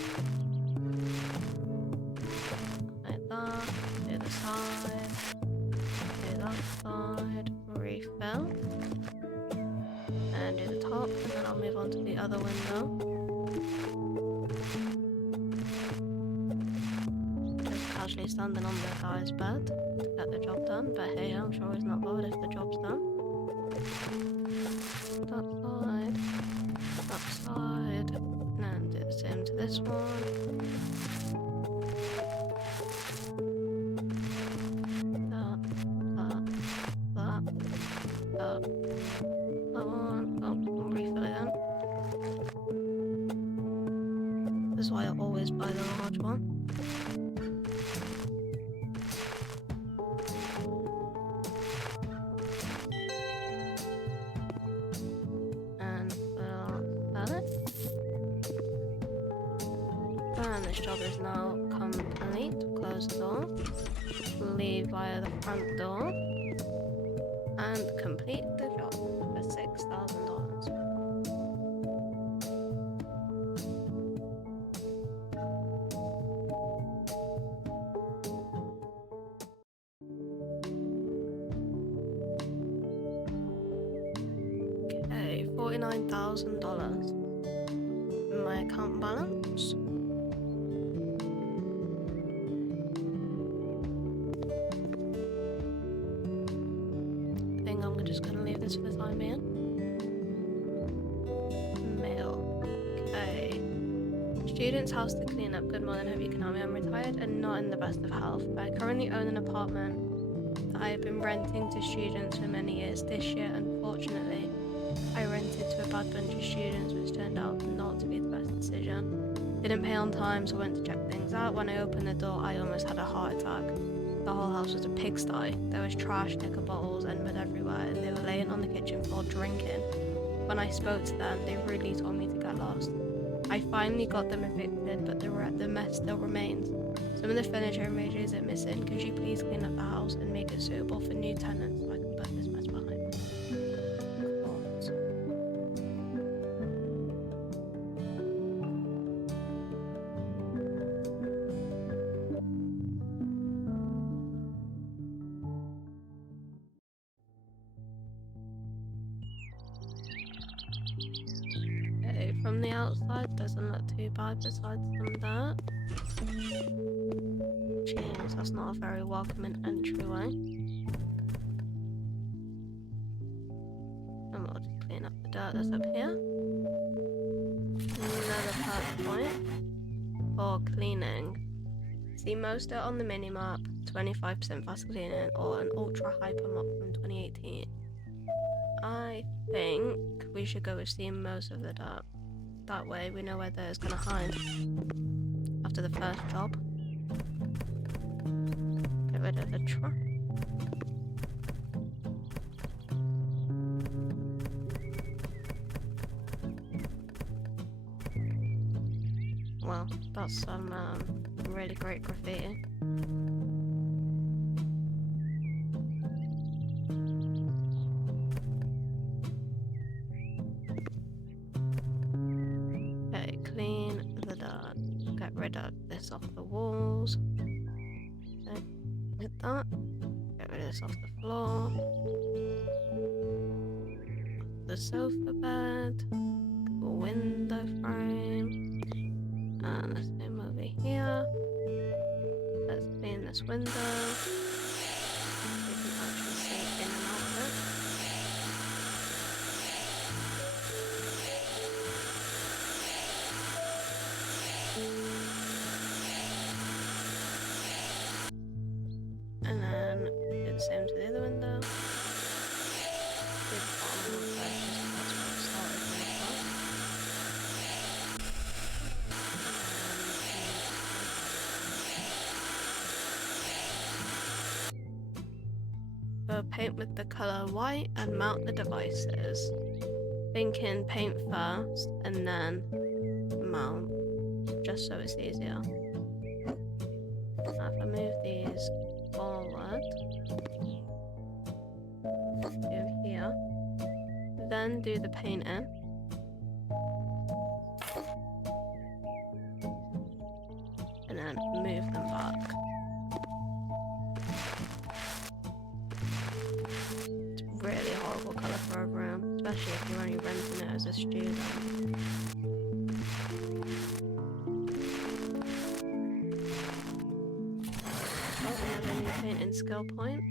Like that. Do the side. Do that side. Refill. And do the top, and then I'll move on to the other window. Just casually standing on the guy's bed to get the job done, but hey, I'm sure he's not bothered if the job's done. That side, and do the same to this one. That one. Oh, refill again. This is why I always buy the large one. And we'll sell it. And this job is now complete. Close the door. Leave via the front door. And complete the job for $6,000. Okay, $49,000 in my account balance. I think I'm just gonna leave this for the time being. Mail. Okay. Student's house to clean up. Good morning, hope you can help me. I'm retired and not in the best of health. I currently own an apartment that I have been renting to students for many years. This year, unfortunately, I rented to a bad bunch of students, which turned out not to be the best decision. Didn't pay on time, so I went to check things out. When I opened the door, I almost had a heart attack. The whole house was a pigsty. There was trash, liquor bottles, and mud everywhere, and they were laying on the kitchen floor drinking. When I spoke to them, they really told me to get lost. I finally got them evicted, but the mess still remains. Some of the furniture and radiators are missing. Could you please clean up the house and make it suitable for new tenants so I can put this mess behind me? Of course. Okay, from the outside doesn't look too bad besides some dirt. Jeez, that's not a very welcoming entryway. And we'll just clean up the dirt that's up here. Another perk point for cleaning. See most dirt on the mini-map, 25% fast cleaning, or an ultra hyper mop from 2018. I think we should go with seeing most of the dirt. That way we know where dirt is gonna hide after the first job. Get rid of the truck. Well, that's some really great graffiti. Okay, clean the dirt. Get rid of this off the walls. Okay, hit that. Get rid of this off the floor. The sofa bed. The window frame. And the same over here. Let's clean this window. We can actually see in and out of it. And then do the same to the other window. Do the bottom one first, just that's where it started from the top. Paint with the color white and mount the devices. Thinking paint first and then mount, just so it's easier. Now if I move these forward to here, then do the painting. And then move them back. It's really horrible colour for a room, especially if you're only renting it as a student. Oh, we have a new painting skill point.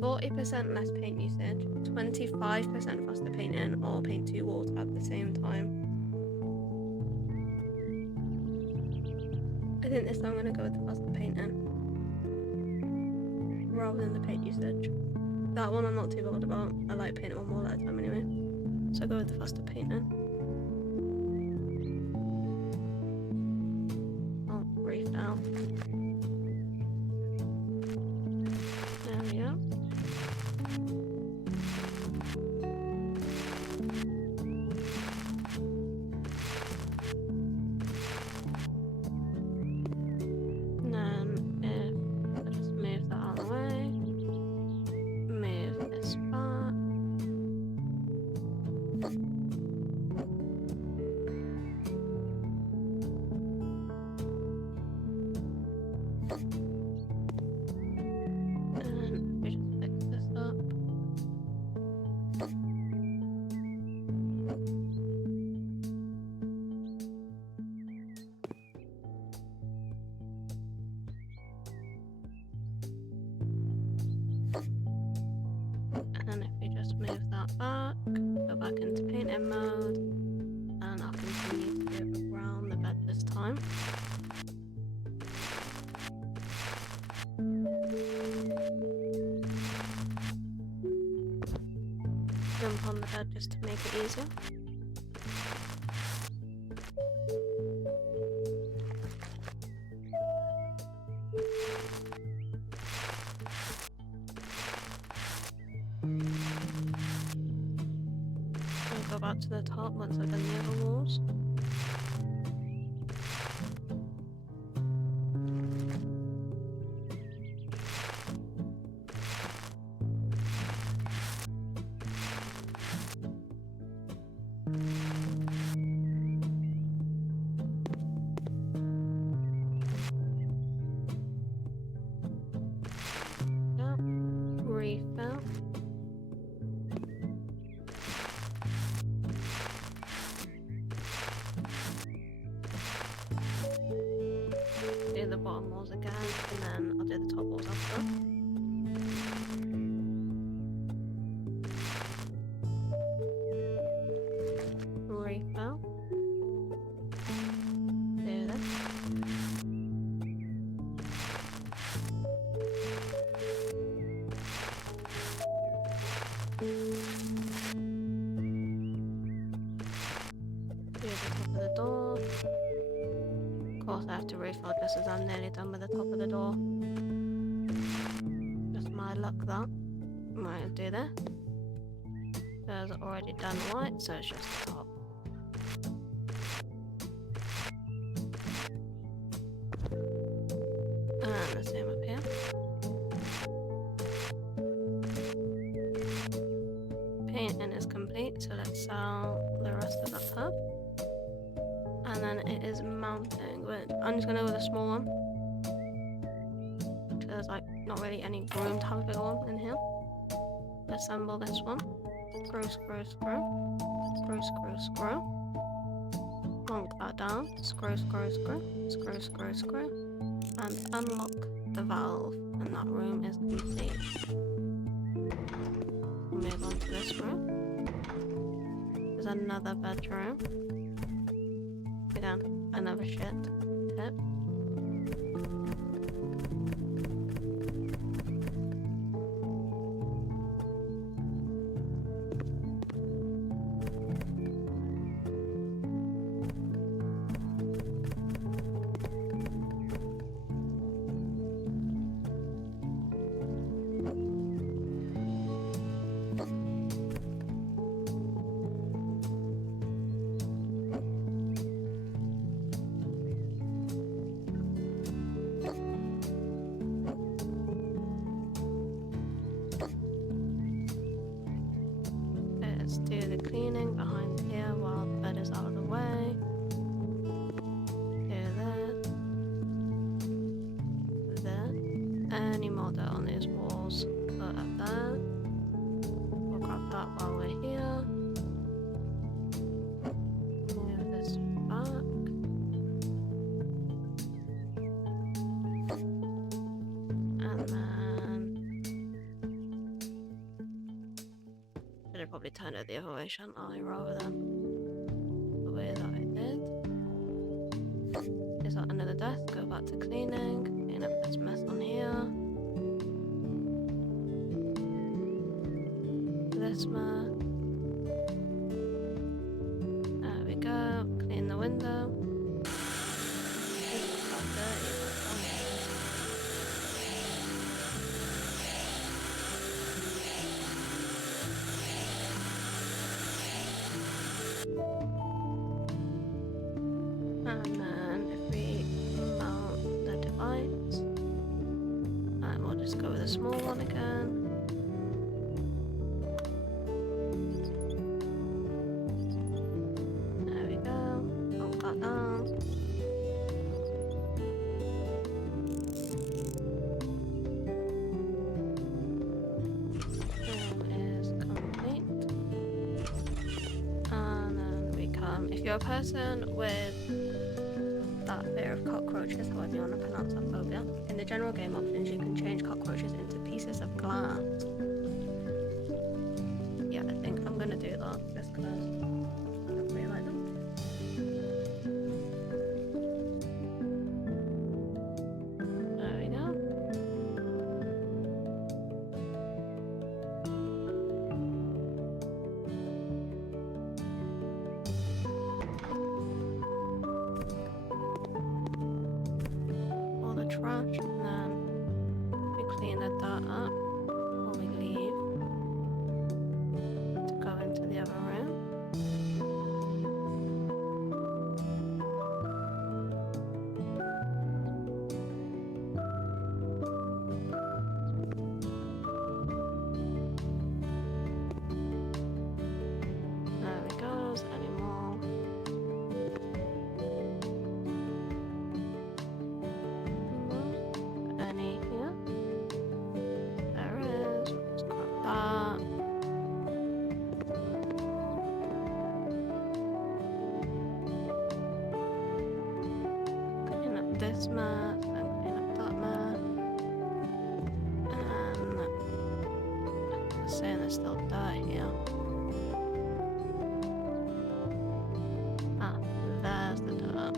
40% less paint usage, 25% faster painting, or paint 2 walls at the same time. I think this time I'm going to go with the faster painting rather than the paint usage. That one I'm not too bothered about. I like painting one more at a time anyway. So I'll go with the faster painting. Oh, refill. There we go. And if we just move that back, go back into painting mode, and I'll continue to do it around the bed this time. Jump on the bed just to make it easier. I'll go back to the top once I've done the other walls. Yep, refill. Do the bottom walls again, and then I'll do the top walls after. Refill. Do this. Do the top of the door. Of course I have to refill just as I'm nearly done with the top of the door. Just my luck that. Might do this. There's already done white, so it's just the top. And the same up here. Painting is complete, so let's sell the rest of that tab. And then it is mounting, but I'm just gonna go with a small one. There's like not really any room to have a bigger one in here. Assemble this one. Screw, screw, screw. Screw, screw, screw. Plonk that down. Screw, screw, screw. Screw, screw, screw. And unlock the valve. And that room is complete. Move on to this room. There's another bedroom. Again, another shit tip. let's do the cleaning behind here while the bed is out of the way. Do this. This. Any more dirt on these walls, put up there. We'll grab that while we're here. Move this back. And then should have probably turned it the other way, shouldn't I? Rather than the way that I did. Is that another desk? Go back to cleaning. Clean up this mess on here. This mess. There we go. Clean the window. It's not dirty, but and then if we mount the device, and we'll just go with a small one again. There we go. Hold that down. Room is complete. And then we come. If you're a person with that fear of cockroaches, however you want to pronounce that phobia, in the general game options you can change cockroaches into pieces of glass. Yeah, I think I'm gonna do that just because I don't really like them. There we go. All the trash, and then we clean the dirt up before we leave to go into the other room. There we go. Is there any more? Any here? There is. Let's grab that. Clean up this mat and clean up that mat. And I'm saying there's still dirt here. Ah, there's the dirt.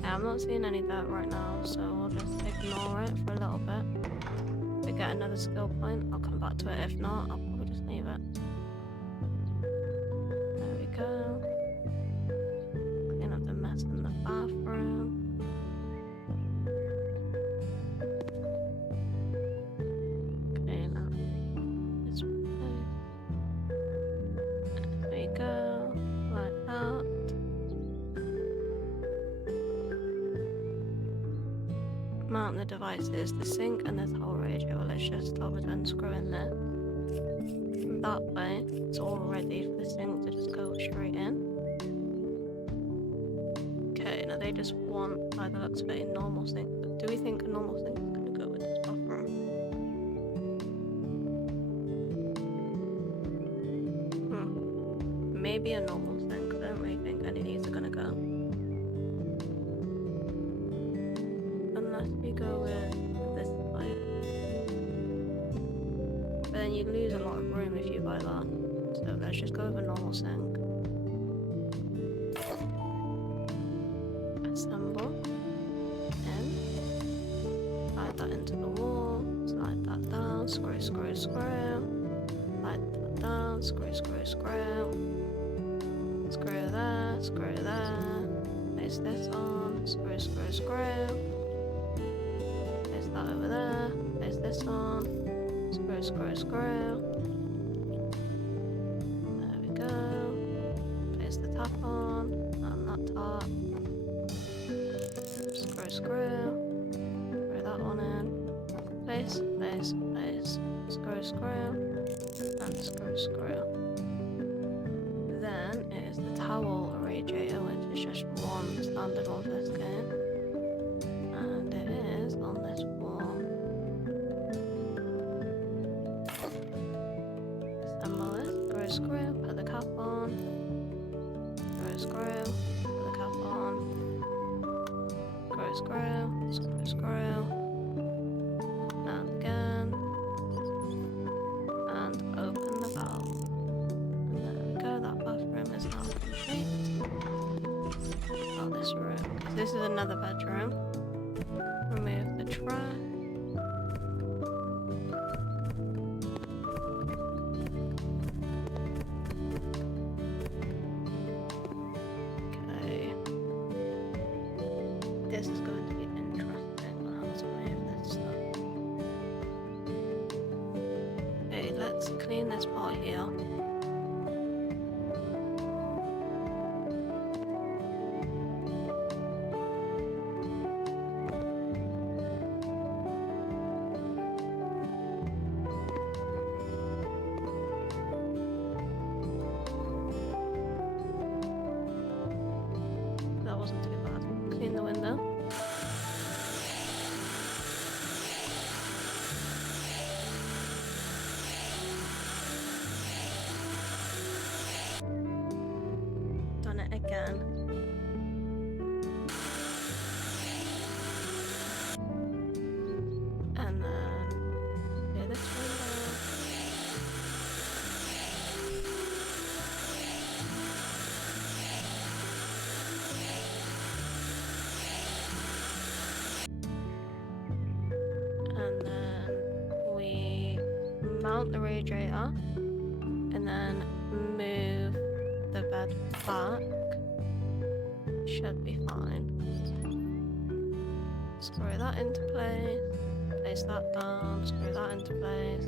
Yeah, I'm not seeing any dirt right now, so we'll just ignore it for a little bit. If we get another skill point, I'll come back to it. If not, I'll probably just leave it. There we go. Clean up the mess in the bathroom. Clean up this place. There we go. Like that. Mount the devices, the sink and this whole radio. Let's just start with unscrewing this. That way, it's all ready for the sink to just go straight in. Okay, now they just want, by the looks of it, a normal sink. But do we think a normal sink is going to go with this bathroom? Maybe a normal sink. I don't really think any of these are going to go. Unless we go with this type. But then you lose a lot of room if you buy that. So let's just go with a normal sink. Assemble. In. Slide that into the wall. Slide that down. Screw, screw, screw. Slide that down. Screw, screw, screw. Screw there. Screw there. Place this on. Screw, screw, screw. that over there. Place this on. Screw, screw, screw. There we go. Place the tap on. And that tap. Screw, screw. Screw that one in. Place, place, place. Screw, screw. And screw, screw. Then it is the towel radiator, which is just one standard one for this game. And it is on this wall. Assemble it, screw, screw, put the cap on. Screw, screw, put the cap on. Screw, screw, screw, screw. And again. And open the valve. And there we go, that bathroom is now complete. Oh, this room. This is another bedroom. Remove the trash. Okay. This is going to be interesting. I'll have to remove this stuff. Okay, let's clean this part here. That wasn't too bad. Clean the window. Done it again. And then do this window. And then we mount the radiator and then move the bed back. Should be fine. Screw that into place. Place that down. Screw that into place.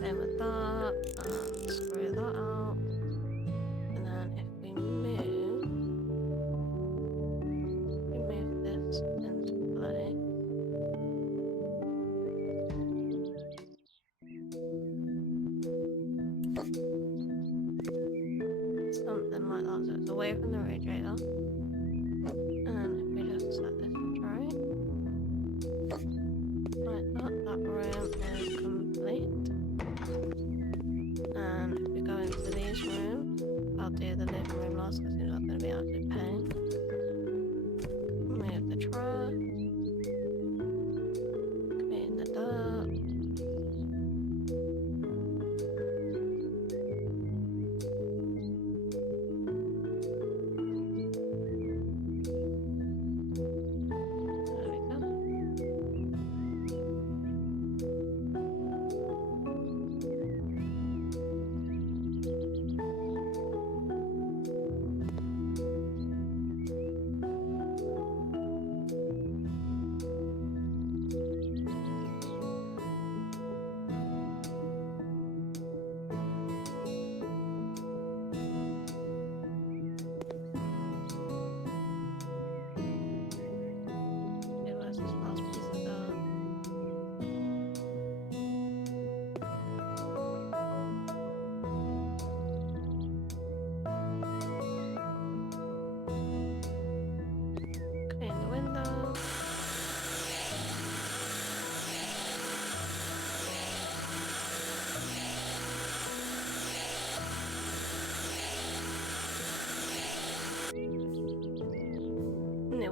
Same with that. And screw that out. And then if we move this into place. Something like that, so it's away from the radiator. And if we just set this straight, like that, that room is complete. And if we go into these rooms, I'll do the living room last because it's not going to be absolute pain. Move the trash, clean the dirt.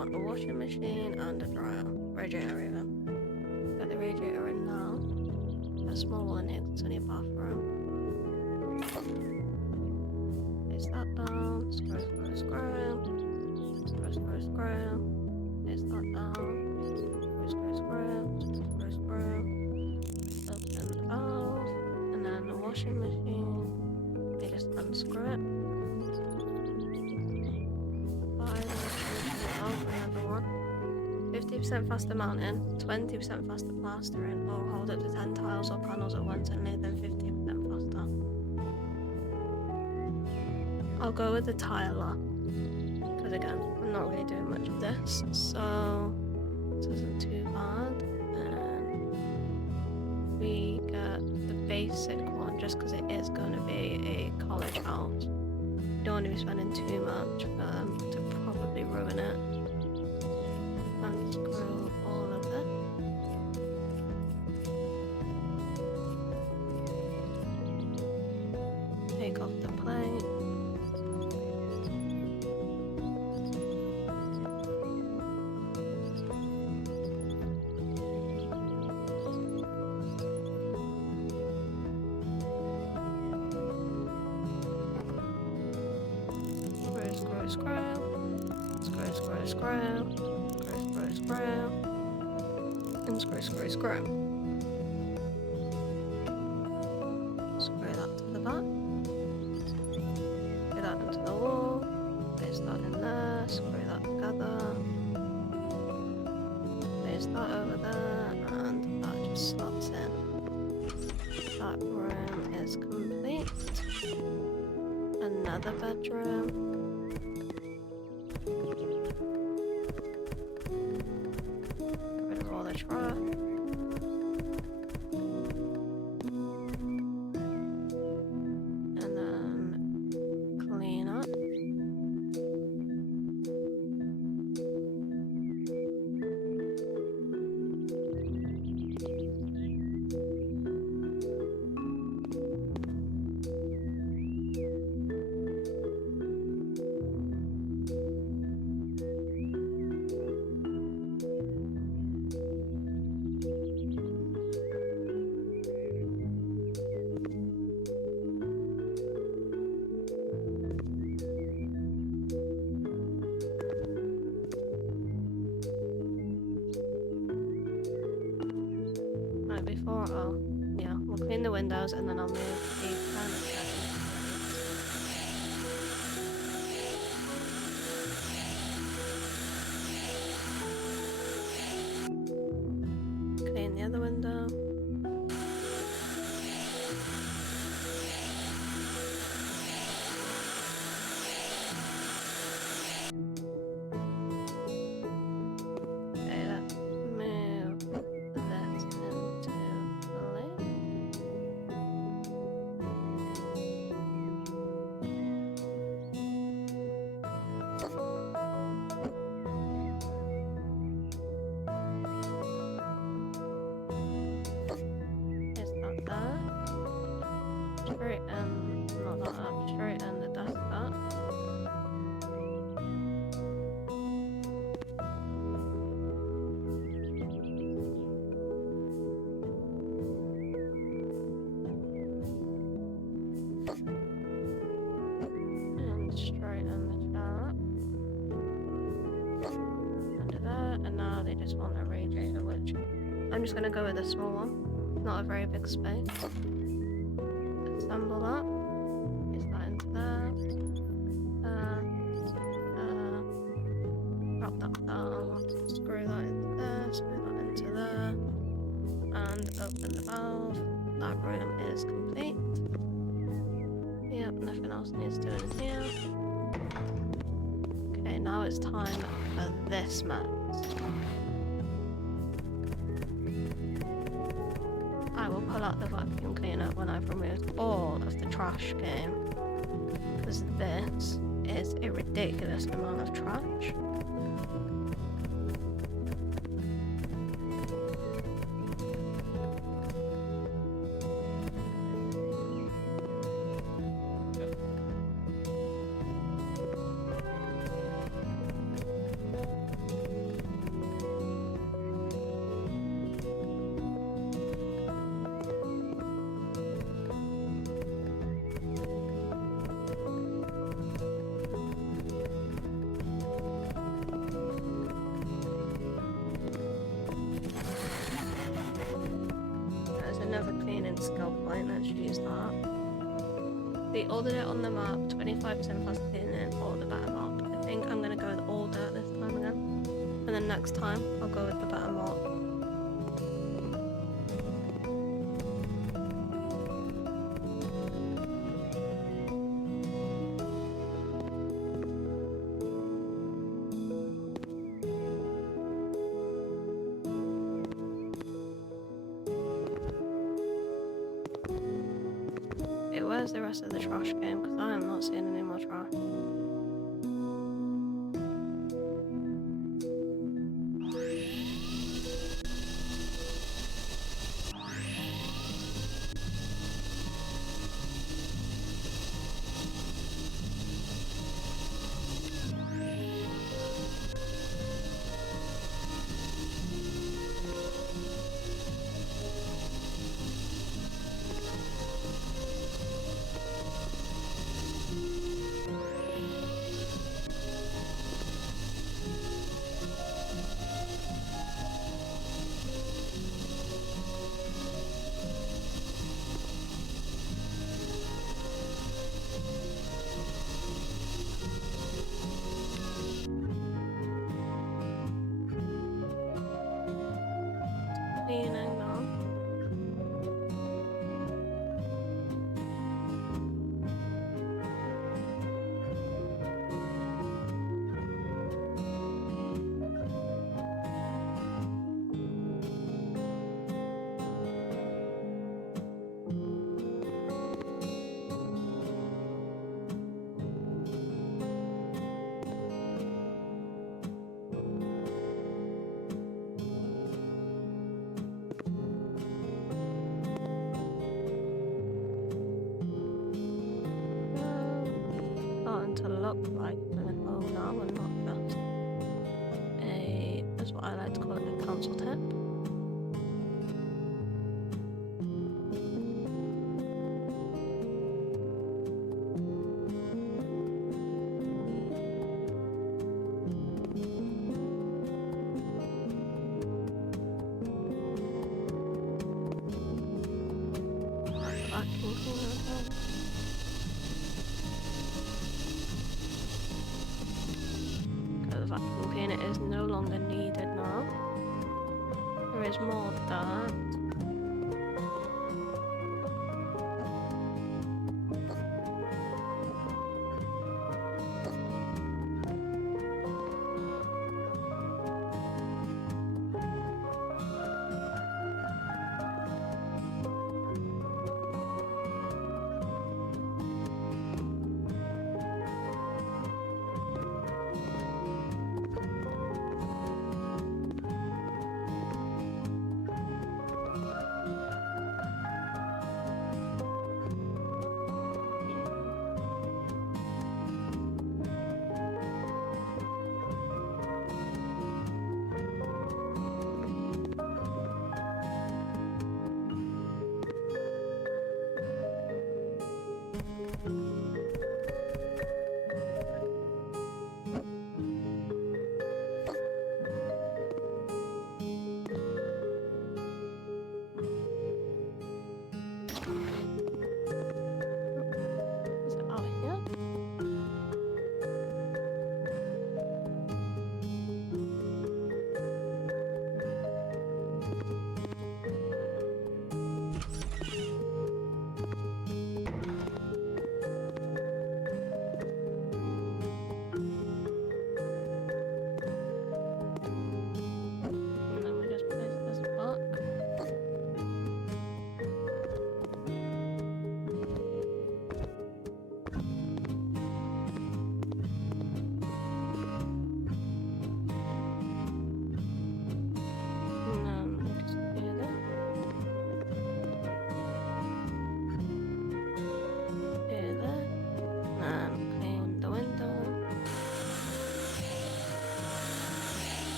want a washing machine and a dryer. Radiator even. Got the radiator in now. A small one here, it's only a bathroom. Place that down. Screw, screw, screw. Screw, screw, screw. Place that down. Screw, screw, screw. Screw, screw, screw. Open the valve. And then the washing machine. You just unscrew it. 50% faster mounting, 20% faster plastering, or hold up to 10 tiles or panels at once and lay them 50% faster. I'll go with the tiler, because again, I'm not really doing much of this, so this isn't too bad. And we get the basic one just because it is going to be a college house. You don't want to be spending too much for them to probably ruin it. Unscrew all of it. Take off the plate. Screw. Screw that to the back. Screw that into the wall. Place that in there. Screw that together. Place that over there, and that just slots in. That room is complete. Another bedroom. Get rid of all the trash. We'll clean the windows and then I'll move the furniture. Clean the other window. Straighten the desk up. And straighten the chair up. Under there, and now they just want a radiator, which I'm just gonna go with a small one. Not a very big space. Assemble that. Drop that down, screw that into there, screw that into there, and open the valve. That room is complete. Yep, nothing else needs doing in here. Okay, now it's time for this mess. I will pull out the vacuum cleaner when I've removed all of the trash game, because this is a ridiculous amount of trash. Another cleaning skill point, let's use that. They ordered it on the map, 25% fast cleaning or the better map. I think I'm going to go with all dirt this time again. and then next time I'll go with the better mark. Okay, where's the rest of the trash game? Because I am not seeing any more trash. Cleaning now. Starting to look like a home now and not just that's what I like to call it, a council tip. Vacuum cleaner again. The vacuum cleaner is no longer needed now. There is more dirt.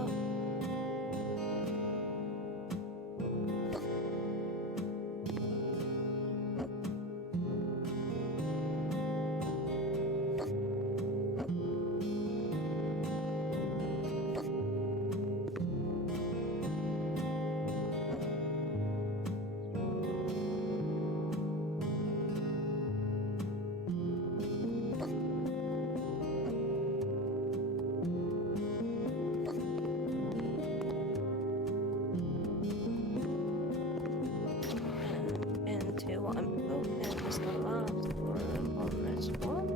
up. Into what I'm hoping is the last room on this one.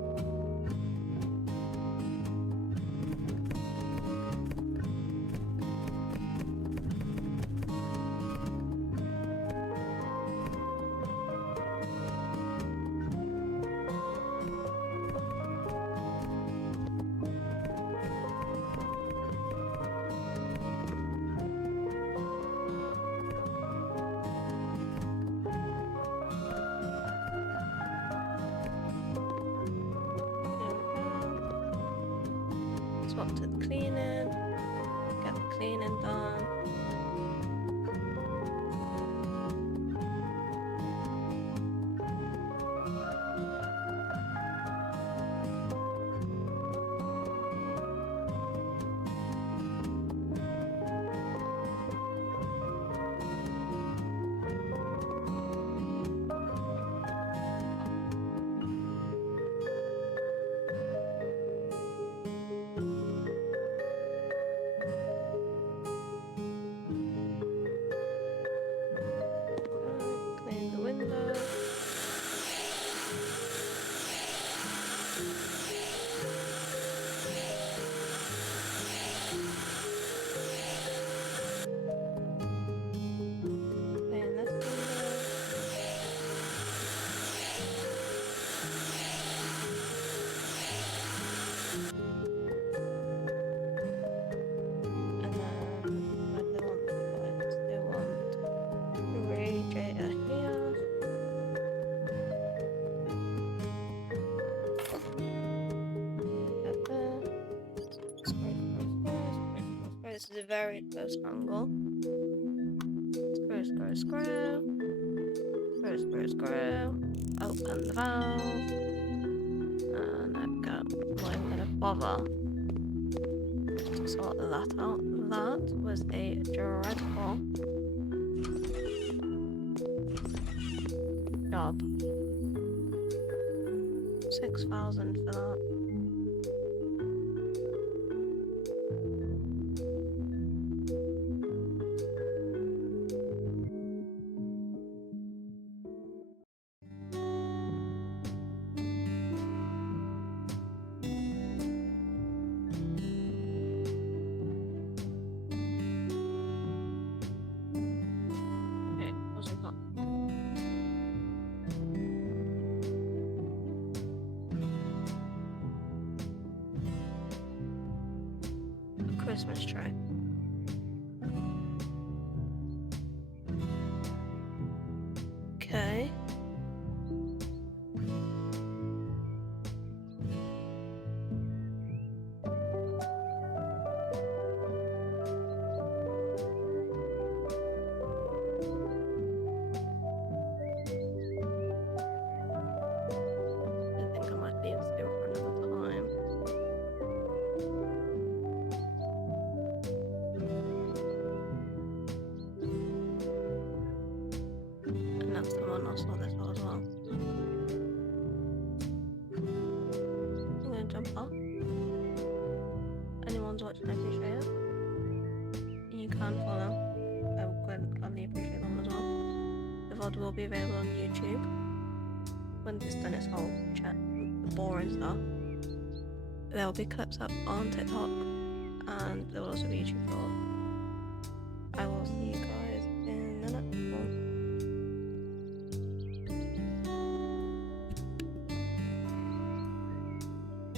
Swap to the cleaning, get the cleaning done. Clean the window. Clean this window. And then what do they want me to put? They want the radiator here. Get there. Screw. This is a very close angle. Screw. Open the valve. And I've got, I'm not gonna bother to sort that out. That was a dreadful job. 6,000 for that. Christmas tree. Okay. I think I might need to do it for another time. And that's the one I saw this as well. I'm gonna jump off. Anyone's watching, I appreciate it. You can follow. I would gladly appreciate them as well. The VOD will be available on YouTube when it's done its whole chat, the boring stuff. There will be clips up on TikTok, and there will also be YouTube for